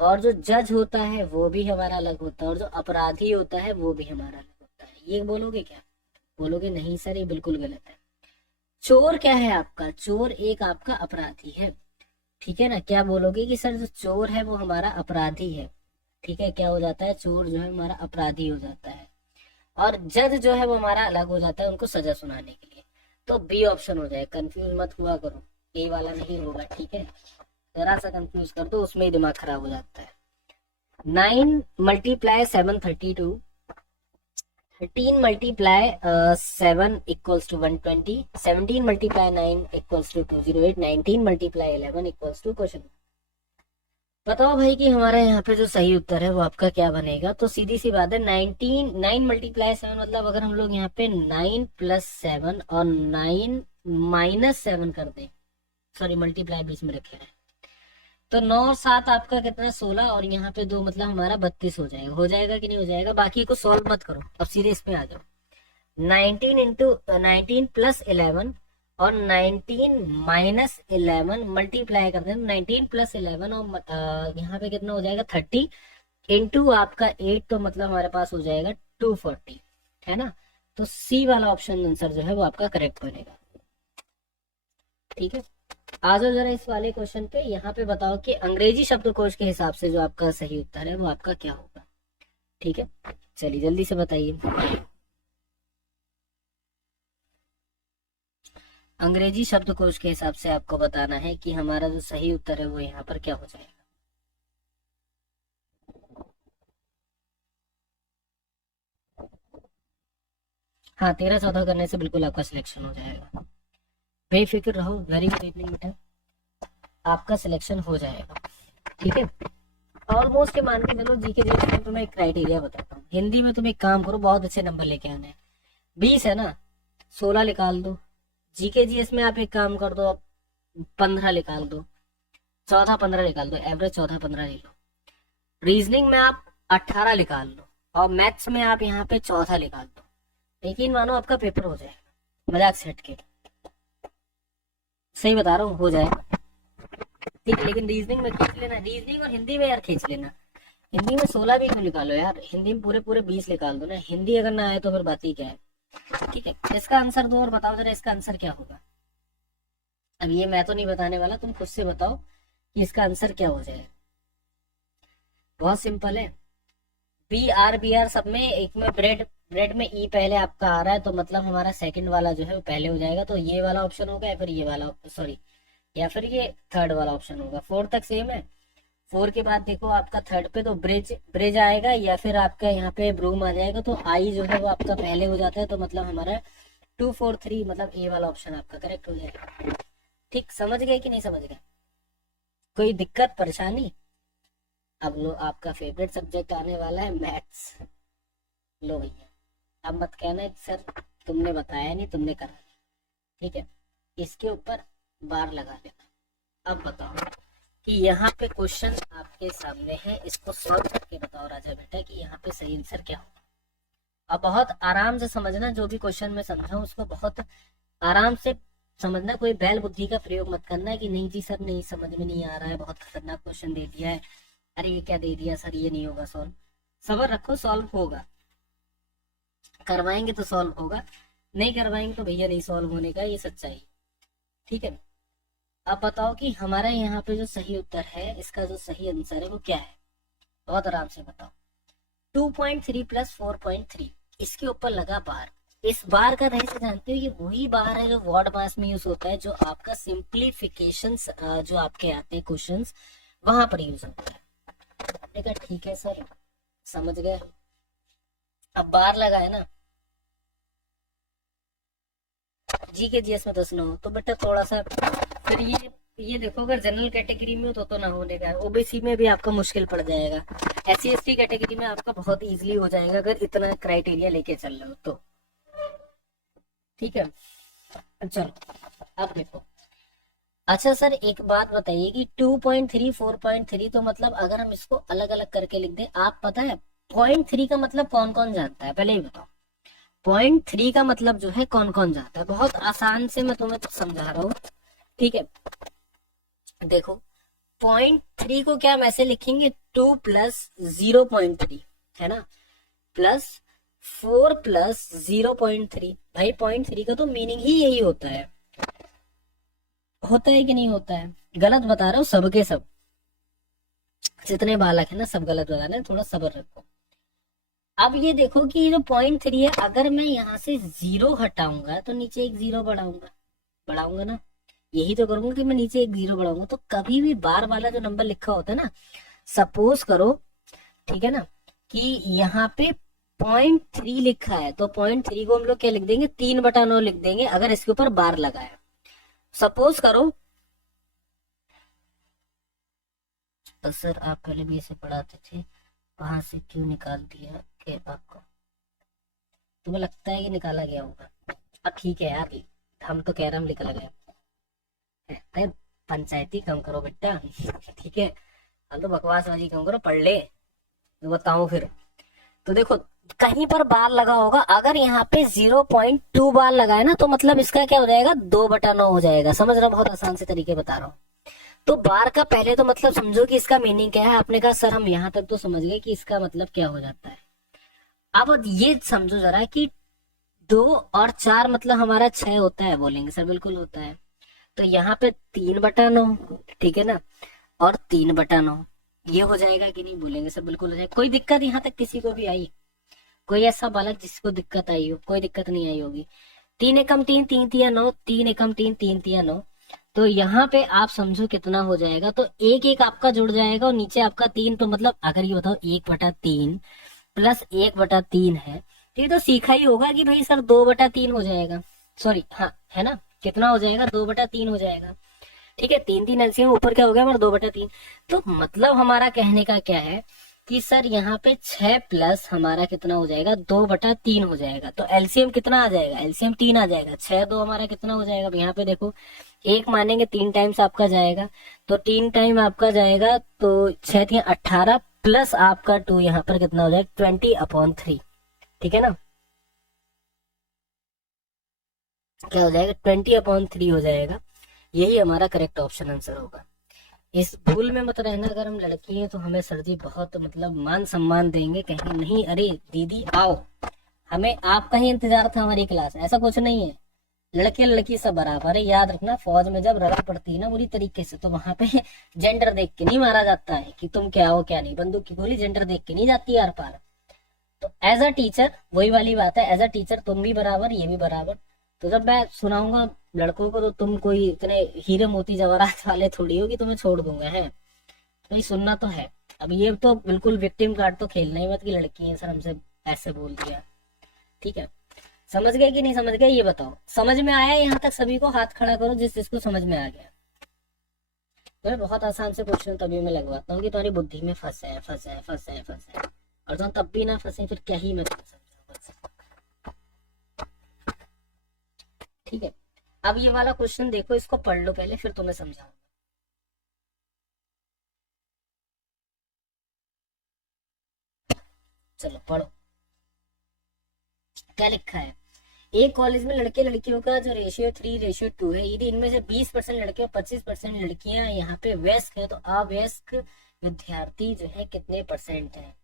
और जो जज होता है वो भी हमारा अलग होता है, और जो अपराधी होता है वो भी हमारा अलग होता है। ये बोलोगे क्या, बोलोगे नहीं सर ये बिल्कुल गलत है। चोर क्या है आपका, चोर एक आपका अपराधी है, ठीक है ना। क्या बोलोगे कि सर जो चोर है वो हमारा अपराधी है, ठीक है, क्या हो जाता है, चोर जो है हमारा अपराधी हो जाता है, और जज जो है वो हमारा अलग हो जाता है उनको सजा सुनाने के लिए। तो बी ऑप्शन हो जाए, कंफ्यूज मत हुआ करो, ए वाला नहीं होगा, ठीक है। जरा सा कंफ्यूज कर दो उसमें ही दिमाग खराब हो जाता है। 9 × 7 32, 13 multiply 7 equals to 120, 17 multiply 9 equals to 208, 19 multiply 11 equals to question. बताओ भाई कि हमारा यहाँ पे जो सही उत्तर है वो आपका क्या बनेगा। तो सीधी सी बात है, 9 मल्टीप्लाई 7 मतलब अगर हम लोग यहाँ पे 9 प्लस 7 और 9 माइनस 7 कर दें, सॉरी मल्टीप्लाई बीच में रखे हैं, तो 9 और 7 आपका कितना 16, और यहाँ पे 2 मतलब हमारा 32 हो जाएगा कि नहीं हो जाएगा। बाकी को सॉल्व मत करो, अब सीधे इसमें आ जाओ। 19 इंटू 19 प्लस 11 और 19 माइनस 11 मल्टीप्लाई कर दें, 19 प्लस 11 और यहाँ पे कितना हो जाएगा 30 इंटू आपका 8, तो मतलब हमारे पास हो जाएगा 240, है ना। तो सी वाला ऑप्शन आंसर जो है वो आपका करेक्ट बनेगा। ठीक है, आ जाओ जरा इस वाले क्वेश्चन पे। यहाँ पे बताओ कि अंग्रेजी शब्दकोश के हिसाब से जो आपका सही उत्तर है वो आपका क्या होगा। ठीक है, चलिए जल्दी से बताइए। अंग्रेजी शब्दकोश के हिसाब से आपको बताना है कि हमारा जो सही उत्तर है वो यहाँ पर क्या हो जाएगा। हाँ, 13-14 करने से बिल्कुल आपका सिलेक्शन हो जाएगा, बेफिक्र रहो। वेरी गुड इवनिंग बेटा, आपका सिलेक्शन हो जाएगा। ठीक है, ऑलमोस्ट ये मान के चलो जीके जी में तुम्हें एक क्राइटेरिया बताता हूँ। हिंदी में तुम एक काम करो, बहुत अच्छे नंबर लेके आने हैं। 20 है ना, 16 निकाल दो। जीके जीएस में आप एक काम कर दो, आप 15 निकाल दो, 14-15 निकाल दो, एवरेज 14-15 ले लो। रीजनिंग में आप 18 निकाल लो, और मैथ्स में आप यहाँ पे 14 निकाल दो। यकीन मानो आपका पेपर हो जाएगा, मजाक से हट के सही बता रहा हूँ, हो जाएगा। ठीक है, लेकिन रीजनिंग में खींच लेना, रीजनिंग और हिंदी में यार खींच लेना। हिंदी में 16 भी क्यों निकालो यार, हिंदी में पूरे पूरे 20 निकाल दो ना। हिंदी अगर ना आए तो फिर बात ही क्या है। ठीक है, इसका आंसर दो और बताओ जरा इसका आंसर क्या होगा। अब ये मैं तो नहीं बताने वाला, तुम खुद से बताओ कि इसका आंसर क्या हो जाएगा। बहुत सिंपल है, बी आर सब में, एक में ब्रेड, ब्रेड में ई पहले आपका आ रहा है, तो मतलब हमारा सेकंड वाला जो है वो पहले हो जाएगा। तो ये वाला ऑप्शन होगा, या फिर ये वाला, सॉरी, या फिर ये थर्ड वाला ऑप्शन होगा। 4 तक सेम है। 4 के बाद देखो आपका थर्ड पे तो ब्रिज ब्रिज आएगा, या फिर आपका यहाँ पे ब्रूम आ जाएगा। तो आई जो है वो आपका पहले हो जाता है, तो मतलब हमारा 2 4 3 मतलब ए वाला ऑप्शन आपका करेक्ट हो जाएगा। ठीक, समझ गए कि नहीं समझ गए, कोई दिक्कत परेशानी। अब लो, आपका फेवरेट सब्जेक्ट आने वाला है मैथ्स। लो भैया, अब मत कहना सर तुमने बताया नहीं, तुमने करा नहीं। ठीक है, इसके ऊपर बार लगा लेना। अब बताओ कि यहाँ पे क्वेश्चन आपके सामने है, इसको सॉल्व करके बताओ राजा बेटा कि यहाँ पे सही आंसर क्या होगा। अब बहुत आराम से समझना, जो भी क्वेश्चन में समझाऊं उसको बहुत आराम से समझना। कोई बैल बुद्धि का प्रयोग मत करना है कि नहीं जी सर नहीं समझ में नहीं आ रहा है, बहुत खतरनाक क्वेश्चन दे दिया है, अरे ये क्या दे दिया सर, ये नहीं होगा सॉल्व। सबर रखो, सॉल्व होगा। करवाएंगे तो सॉल्व होगा, नहीं करवाएंगे तो भैया नहीं सॉल्व होने का, ये सच्चाई। ठीक है, अब बताओ कि हमारा यहाँ पे जो सही उत्तर है, इसका जो सही आंसर है वो क्या है। बहुत आराम से बताओ। 2.3 प्लस 4.3, इसके ऊपर लगा बार। इस बार का रहस्य जानते हो, ये वही बार है जो वर्ड मास में यूज होता है, जो आपका सिंप्लीफिकेशन जो आपके आते हैं क्वेश्चंस, वहां पर यूज होता है। आपने कहा ठीक है सर समझ गए। अब बार लगा है ना, जी के जीएस में 10 ना हो तो बेटा थोड़ा सा फिर ये देखो, अगर जनरल कैटेगरी में हो तो ना होने का, ओबीसी में भी आपका मुश्किल पड़ जाएगा, एससी एसटी कैटेगरी में आपका बहुत इजीली हो जाएगा अगर इतना क्राइटेरिया लेके चल रहे हो तो। ठीक है, चलो अब देखो। अच्छा सर एक बात बताइए कि 2.3 4.3, तो मतलब अगर हम इसको अलग अलग करके लिख दें, आप पता है 0.3 का मतलब कौन कौन जानता है, पहले ही बताओ। 0.3 का मतलब जो है कौन कौन जानता है, बहुत आसान से मैं तुम्हें तो समझा रहा हूँ। ठीक है, देखो 0.3 को क्या हम ऐसे लिखेंगे, 2 प्लस 0.3 है ना, प्लस 4 प्लस 0.3। भाई 0.3 का तो मीनिंग ही यही होता है कि नहीं होता है। गलत बता रहा हूँ सबके सब, जितने बालक है ना सब गलत बता रहे हैं, थोड़ा सब्र रखो। अब ये देखो कि ये जो 0.3 है, अगर मैं यहाँ से 0 हटाऊंगा तो नीचे एक 0 बढ़ाऊंगा ना, यही तो करूंगा कि मैं नीचे एक 0 बढ़ाऊंगा। तो कभी भी बार वाला जो नंबर लिखा होता है ना, सपोज करो ठीक है ना, कि यहाँ पे 0.3 लिखा है तो 0.3 को हम लोग क्या लिख देंगे, 3/9 लिख देंगे अगर इसके ऊपर बार लगा है। सपोज करो तो सर आप पहले भी इसे पढ़ाते थे, वहां से क्यों निकाल दिया के आपको, तुम्हें लगता है कि निकाला गया होगा? अब ठीक है यार, हम तो कह रहे हम निकाला गया है। पंचायती कम करो बेटा, ठीक है, हम तो बकवासबाजी कम करो, पढ़ ले तो बताऊं फिर। तो देखो कहीं पर बार लगा होगा, अगर यहाँ पे 0.2 बार लगा है ना तो मतलब इसका क्या हो जाएगा, 2/9 हो जाएगा। समझ रहा, बहुत आसान से तरीके बता रहा हूँ। तो बार का पहले तो मतलब समझो कि इसका मीनिंग क्या है। आपने कहा सर हम यहाँ तक तो समझ गए कि इसका मतलब क्या हो जाता है। अब ये समझो जरा कि 2 और 4 मतलब हमारा 6 होता है, बोलेंगे सर बिल्कुल होता है। तो यहाँ पे 3/9, ठीक है ना, और 3/9 ये हो जाएगा कि नहीं, बोलेंगे सर बिल्कुल हो जाएगा। कोई दिक्कत यहाँ तक किसी को भी आई? कोई ऐसा बालक जिसको दिक्कत आई हो? कोई दिक्कत नहीं आई होगी। 3 एकम 3, 3 तिया 9, 3 एकम 3, 3 तिया 9। तो यहाँ पे आप समझो कितना हो जाएगा, तो एक एक आपका जुड़ जाएगा और नीचे आपका 3। तो मतलब अगर ये बताओ 1/3 प्लस 1/3 है, तो ये तो सीखा ही होगा कि भाई सर 2/3 हो जाएगा। सॉरी हाँ, है ना, कितना हो जाएगा, 2/3 हो जाएगा। ठीक है, 3 एलसीएम ऊपर क्या हो गया हमारा, 2/3। तो मतलब हमारा कहने का क्या है कि सर यहाँ पे 6 प्लस हमारा कितना हो जाएगा, 2/3 हो जाएगा। तो एलसीएम कितना आ जाएगा, एलसीएम 3 आ जाएगा। 6 2 हमारा कितना हो जाएगा, यहाँ पे देखो एक मानेंगे 3 टाइम्स आपका जाएगा, तो 3 टाइम आपका जाएगा तो 6 3 18 प्लस आपका 2 यहाँ पर कितना हो जाएगा, 20/3। ठीक है ना, क्या हो जाएगा, 20/3 हो जाएगा। यही हमारा करेक्ट ऑप्शन आंसर होगा। इस भूल में मत रहना, अगर हम लड़की हैं तो हमें सर जी बहुत मतलब मान सम्मान देंगे, कहीं नहीं अरे दीदी आओ, हमें आपका ही इंतजार था हमारी क्लास, ऐसा कुछ नहीं है। लड़के लड़की सब बराबर है। याद रखना, फौज में जब रगड़ पड़ती है ना बुरी तरीके से, तो वहां पे जेंडर देख के नहीं मारा जाता है कि तुम क्या हो क्या नहीं। बंदूक की गोली जेंडर देख के नहीं जाती आर पार। तो एज अ टीचर वही वाली बात है, एज अ टीचर तुम भी बराबर, ये भी बराबर। तो जब मैं सुनाऊंगा लड़कों को तो तुम कोई इतने हीरे मोती जवाहरात वाले थोड़ी हो कि तुम्हें छोड़ दूंगा, है तो ये सुनना तो है। अब ये तो बिल्कुल विक्टिम कार्ड तो खेलना ही मत कि लड़की है सर हमसे ऐसे बोल दिया। ठीक है, समझ गए कि नहीं समझ गए, ये बताओ। समझ में आया यहाँ तक सभी को? हाथ खड़ा करो जिस जिसको समझ में आ गया। तो बहुत आसान से क्वेश्चन तभी मैं लगवाता हूँ कि तुम्हारी बुद्धि में फंसे है, फंसे है, फंसे है, फंसे है। और तुम तब भी ना फंसे फिर क्या ही मैं समझाऊंगा। ठीक है, अब ये वाला क्वेश्चन देखो, इसको पढ़ लो पहले फिर तुम्हें समझाऊंगा। चलो पढ़ो, क्या लिखा है। एक कॉलेज में लड़के लड़कियों का जो रेशियो 3:2 है, यदि इनमें से 20% लड़के और 25% लड़कियां यहाँ पे वयस्क है, तो अवयस्क विद्यार्थी जो है कितने परसेंट है?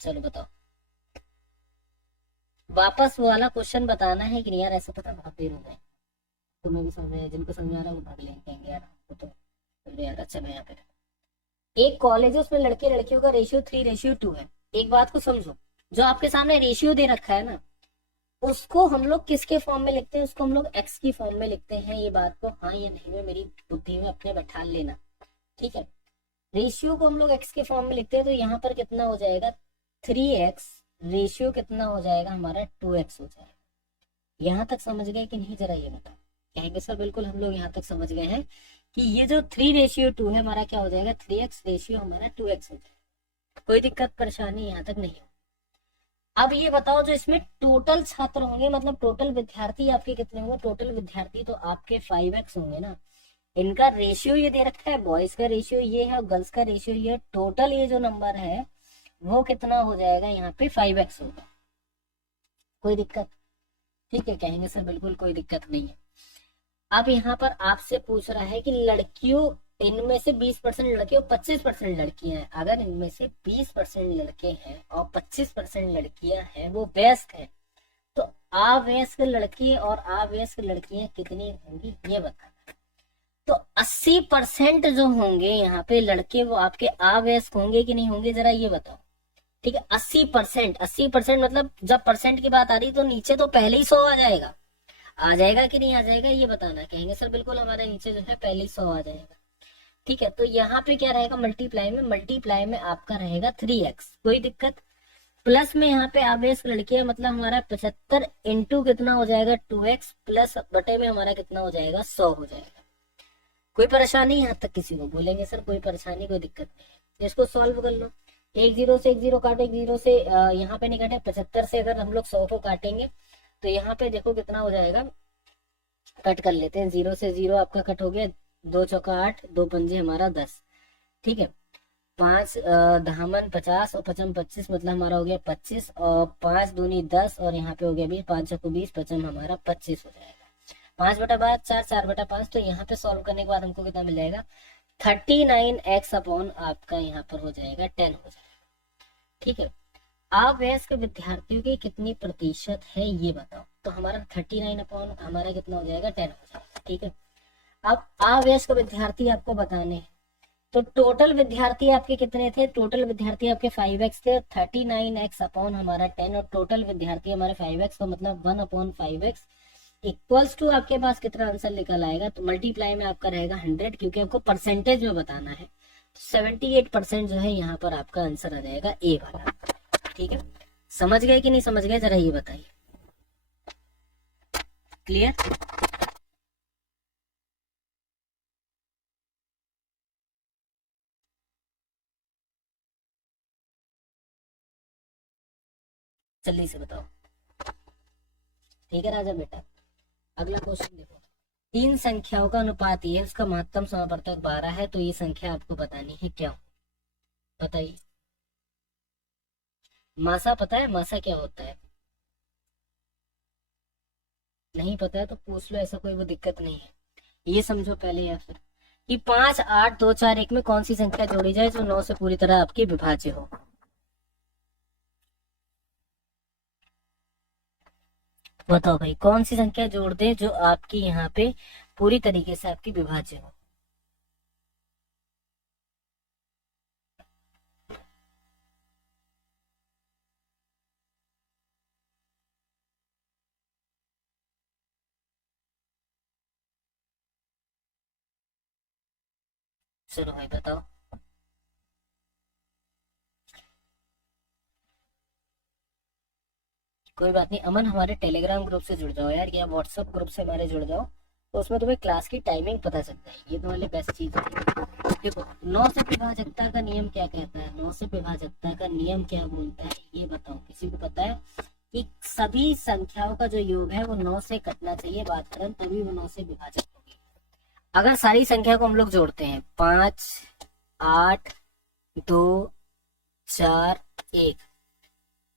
चलो बताओ, वापस वो वाला क्वेश्चन बताना है कि नहीं यार, ऐसा पता बहुत देर हो गए। तुम्हें भी समझ में, जिनको समझ आ रहा है वो भाग लेंगे यार, वो तो यार। अच्छा मैं यहाँ पे, एक कॉलेज है उसमें लड़के लड़कियों का रेशियो 3:2 है। एक बात को समझो, जो आपके सामने रेशियो दे रखा है ना, उसको हम लोग किसके फॉर्म में लिखते हैं, उसको हम लोग एक्स की फॉर्म में लिखते हैं। ये बात को हाँ या नहीं में मेरी बुद्धि में अपने बैठा लेना। ठीक है, रेशियो को हम लोग एक्स के फॉर्म में लिखते हैं, तो यहाँ पर कितना हो जाएगा, 3x। रेशियो कितना हो जाएगा हमारा, 2x हो जाएगा। यहाँ तक समझ गए कि नहीं, जरा ये बताओ। कहेंगे सर बिल्कुल हम लोग यहाँ तक समझ गए हैं कि ये जो 3:2 है हमारा क्या हो जाएगा, 3x रेशियो हमारा 2x हो जाएगा। कोई दिक्कत परेशानी यहाँ तक नहीं हो। अब ये बताओ, जो इसमें टोटल छात्र होंगे, मतलब टोटल विद्यार्थी आपके कितने होंगे, टोटल विद्यार्थी तो आपके 5x होंगे ना। इनका रेशियो ये दे रखा है, बॉयज का रेशियो ये है और गर्ल्स का रेशियो ये है। टोटल ये जो नंबर है वो कितना हो जाएगा, यहाँ पे 5x होगा। कोई दिक्कत? ठीक है, कहेंगे सर बिल्कुल कोई दिक्कत नहीं है। अब यहाँ पर आपसे पूछ रहा है कि लड़कियों, इनमें से 20% लड़के और 25% लड़कियां हैं। अगर इनमें से 20% लड़के हैं और 25% लड़कियां हैं, वो वयस्क है, तो अवयस्क लड़के और अवयस्क लड़कियां कितनी होंगी, ये बताना। तो 80% जो होंगे यहाँ पे लड़के, वो आपके अवयस्क होंगे कि नहीं होंगे, जरा ये बताओ। ठीक है, 80% मतलब जब परसेंट की बात आ रही तो नीचे तो पहले ही 100 आ जाएगा कि नहीं आ जाएगा, ये बताना। कहेंगे सर बिल्कुल हमारे नीचे जो है पहले ही 100 आ जाएगा। ठीक है, तो यहाँ पे क्या रहेगा, मल्टीप्लाई में आपका रहेगा 3x, कोई दिक्कत। प्लस में यहाँ पे आवेश लड़कियां, मतलब हमारा 75 इंटू कितना हो जाएगा 2x, प्लस बटे में हमारा कितना हो जाएगा 100 हो जाएगा। कोई परेशानी यहाँ तक किसी को बोलेंगे सर कोई परेशानी कोई दिक्कत नहीं है, इसको सॉल्व कर लो। एक जीरो से एक जीरो काटो, एक जीरो से यहाँ पे नहीं काटे, 75 से अगर हम लोग 100 को काटेंगे तो यहाँ पे देखो कितना हो जाएगा, कट कर लेते हैं, जीरो से जीरो आपका कट हो गया, 2 चौका 8, 2 पंजे हमारा 10, ठीक है। 5 धामन 50 और 55 25, मतलब हमारा हो गया 25, और 5 दूनी 10 और यहाँ पे हो गया 20, 5 चौको 20, 55 हमारा 25 हो जाएगा। 5/5 4, 4/5, तो यहाँ पे सॉल्व करने के बाद हमको कितना मिल जाएगा, 39x अपॉन आपका यहाँ पर हो जाएगा 10 हो जाएगा, ठीक है। अवयस्क विद्यार्थियों की कितनी प्रतिशत है ये बताओ, तो हमारा 39 अपॉन हमारा कितना हो जाएगा 10 हो जाएगा, ठीक है। अब अवयस्क विद्यार्थी आपको बताने हैं, तो टोटल विद्यार्थी आपके कितने थे, टोटल विद्यार्थी आपके 5x थे, 39x अपॉन हमारा 10, और टोटल विद्यार्थी हमारे 5x, तो मतलब 1/5x इक्वल्स टू आपके पास कितना आंसर निकल आएगा, तो मल्टीप्लाई में आपका रहेगा 100, क्योंकि आपको परसेंटेज में बताना है, तो 78% जो है यहाँ पर आपका आंसर आ जाएगा ए वाला, ठीक है। समझ गए कि नहीं समझ गए, जरा ये बताइए, क्लियर। जल्दी से बताओ, ठीक है राजा बेटा। अगला क्वेश्चन देखो, 3 संख्याओं का अनुपात ये है, उसका महत्तम समापवर्तक 12 है, तो ये संख्या आपको बतानी है क्या, बताइए। मासा पता है, मासा क्या होता है, नहीं पता है तो पूछ लो, ऐसा कोई वो दिक्कत नहीं है। ये समझो पहले या फिर कि 5 8 2 4 1 में कौन सी संख्या जोड़ी जाए जो 9 से पूरी तरह आपकी विभाज्य हो, बताओ भाई, कौन सी संख्या जोड़ दे जो आपकी यहाँ पे पूरी तरीके से आपकी विभाज्य हो। चलो भाई बताओ, कोई बात नहीं अमन, हमारे टेलीग्राम ग्रुप से जुड़ जाओ यार, या व्हाट्सएप ग्रुप से हमारे जुड़ जाओ, तो उसमें तुम्हें क्लास की टाइमिंग पता चल जाएगी, ये तुम्हारे लिए बेस्ट चीज है। देखो 9 से विभाजकता का नियम क्या कहता है, 9 से विभाजकता का नियम क्या बोलता है, ये बताओ, किसी को पता है कि सभी संख्याओं का जो योग है वो 9 से कटना चाहिए, बात करें तभी वो 9 से विभाजक होगी। अगर सारी संख्या को हम लोग जोड़ते हैं, 5 8 2 4 1,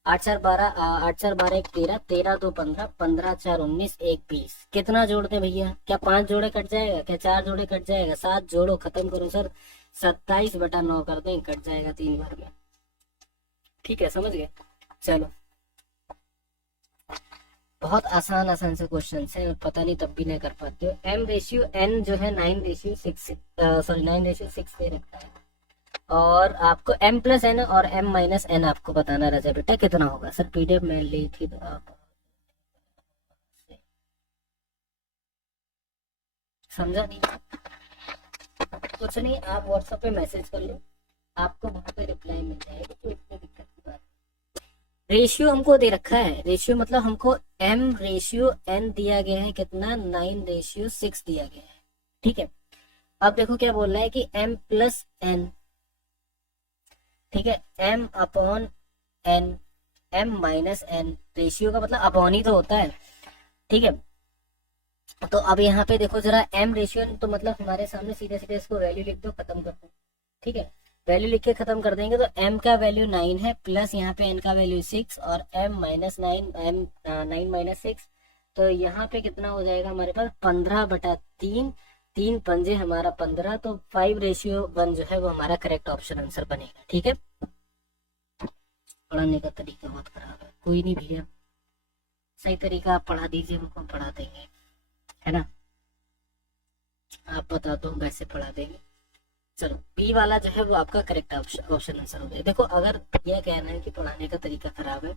8 4 12, 8 4 12 1 13, 13 2 15, 15 4 19, 1 20, कितना जोड़ते भैया, क्या 5 जोड़े कट जाएगा, क्या 4 जोड़े कट जाएगा, 7 जोड़ो, खत्म करो सर, 27/9 कर दें, कट जाएगा 3 बार में, ठीक है, समझ गए। चलो बहुत आसान आसान से क्वेश्चन है, पता नहीं तब भी नहीं कर पाते हो। m/n जो है 9/6, सॉरी 9/6 दे रखा है, और आपको m+n और m-n आपको बताना राजा बेटा कितना होगा। सर पीडीएफ में ली थी तो आप समझा नहीं, कुछ नहीं, आप व्हाट्सएप पे मैसेज कर लो, आपको वहां पे रिप्लाई मिल जाएगा, तो इसमें दिक्कत की बात। रेशियो हमको दे रखा है, रेशियो मतलब हमको m/n दिया गया है कितना, 9/6 दिया गया है, ठीक है। अब देखो क्या बोल रहा है कि m+n, ठीक है, m/n, m-n, रेशियो का मतलब अपॉन ही तो होता है, ठीक है। तो अब यहाँ पे देखो जरा, m रेशियो तो मतलब हमारे सामने सीधे सीधे इसको वैल्यू लिख दो, खत्म कर दो, ठीक है, वैल्यू लिख के खत्म कर देंगे, तो m का वैल्यू 9 है, प्लस यहाँ पे n का वैल्यू 6, और m-9, तो यहाँ पे कितना हो जाएगा हमारे पास 15/3, 3 पंजे हमारा 15, तो 5:1 जो है वो हमारा करेक्ट ऑप्शन आंसर बनेगा, ठीक है। पढ़ाने का तरीका बहुत खराब है, कोई नहीं भैया, सही तरीका आप पढ़ा दीजिए, हमको पढ़ा देंगे, है ना, आप बता दो वैसे पढ़ा देंगे। चलो बी वाला जो है वो आपका करेक्ट ऑप्शन आंसर हो गया। देखो अगर यह कहना है कि पढ़ाने का तरीका खराब है,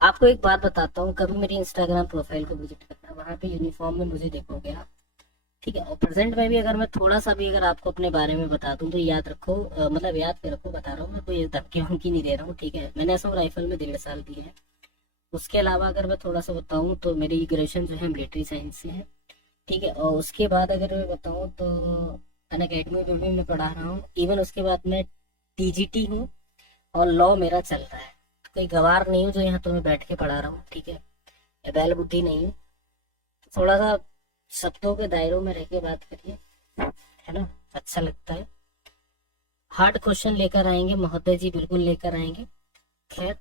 आपको एक बात बताता हूँ, कभी मेरी इंस्टाग्राम प्रोफाइल को विजिट करना, वहां पे यूनिफॉर्म में मुझे देखोगे आप, ठीक है। और प्रेजेंट में भी अगर मैं थोड़ा सा भी अगर आपको अपने बारे में बता दूं तो याद रखो, मतलब याद के रखो, बता रहा हूँ मैं, कोई धमकी वमकी नहीं दे रहा हूँ, ठीक है। मैंने असम राइफल में 1.5 साल दिए हैं। उसके अलावा अगर मैं थोड़ा सा बताऊं तो मेरी ग्रेजुएशन जो है मिलिट्री साइंस से है, ठीक है। और उसके बाद अगर मैं बताऊं तो अन अकेडमी में भी मैं पढ़ा रहा हूँ। इवन उसके बाद मैं टीजीटी हूँ और लॉ मेरा चल रहा है। कोई गवार नहीं हूँ जो यहाँ तुम्हें बैठ के पढ़ा रहा हूँ, ठीक है। या बैल बुद्धि नहीं हूँ। थोड़ा सा शब्दों के दायरों में रह के बात करिए, है ना, अच्छा लगता है। हार्ड क्वेश्चन लेकर आएंगे महोदय जी, बिल्कुल लेकर आएंगे। खैर,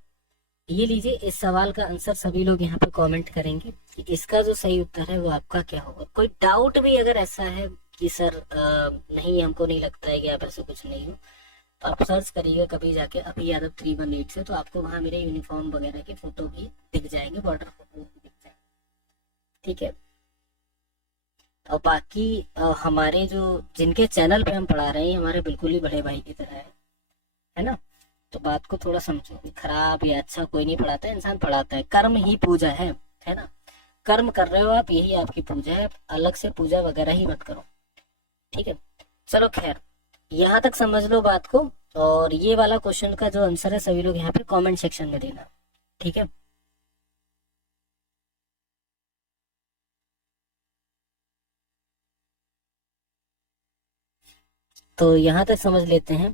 ये लीजिए, इस सवाल का आंसर सभी लोग यहाँ पे कमेंट करेंगे कि इसका जो सही उत्तर है वो आपका क्या होगा। कोई डाउट भी अगर ऐसा है कि सर नहीं, हमको नहीं लगता है कि आप ऐसे कुछ नहीं हो, तो आप सर्च करिएगा कभी जाके अभी यादव 318 से, तो आपको वहाँ मेरे यूनिफॉर्म वगैरह के फोटो भी दिख जाएंगे, बॉर्डर फोटो भी दिख जाएंगे, ठीक है। और बाकी हमारे जो जिनके चैनल पे हम पढ़ा रहे हैं हमारे बिल्कुल ही बड़े भाई की तरह है ना। तो बात को थोड़ा समझो, खराब या अच्छा कोई नहीं पढ़ाता है, इंसान पढ़ाता है। कर्म ही पूजा है ना। कर्म कर रहे हो आप, यही आपकी पूजा है, अलग से पूजा वगैरह ही मत करो, ठीक है। चलो खैर, यहाँ तक समझ लो बात को। और ये वाला क्वेश्चन का जो आंसर है सभी लोग यहाँ पे कमेंट सेक्शन में देना, ठीक है। तो यहाँ तक समझ लेते हैं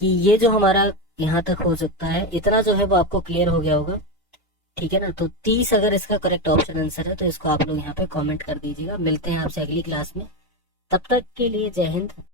कि ये जो हमारा यहाँ तक हो सकता है, इतना जो है वो आपको क्लियर हो गया होगा, ठीक है ना। तो 30 अगर इसका करेक्ट ऑप्शन आंसर है तो इसको आप लोग यहाँ पे कमेंट कर दीजिएगा। मिलते हैं आपसे अगली क्लास में, तब तक के लिए जय हिंद।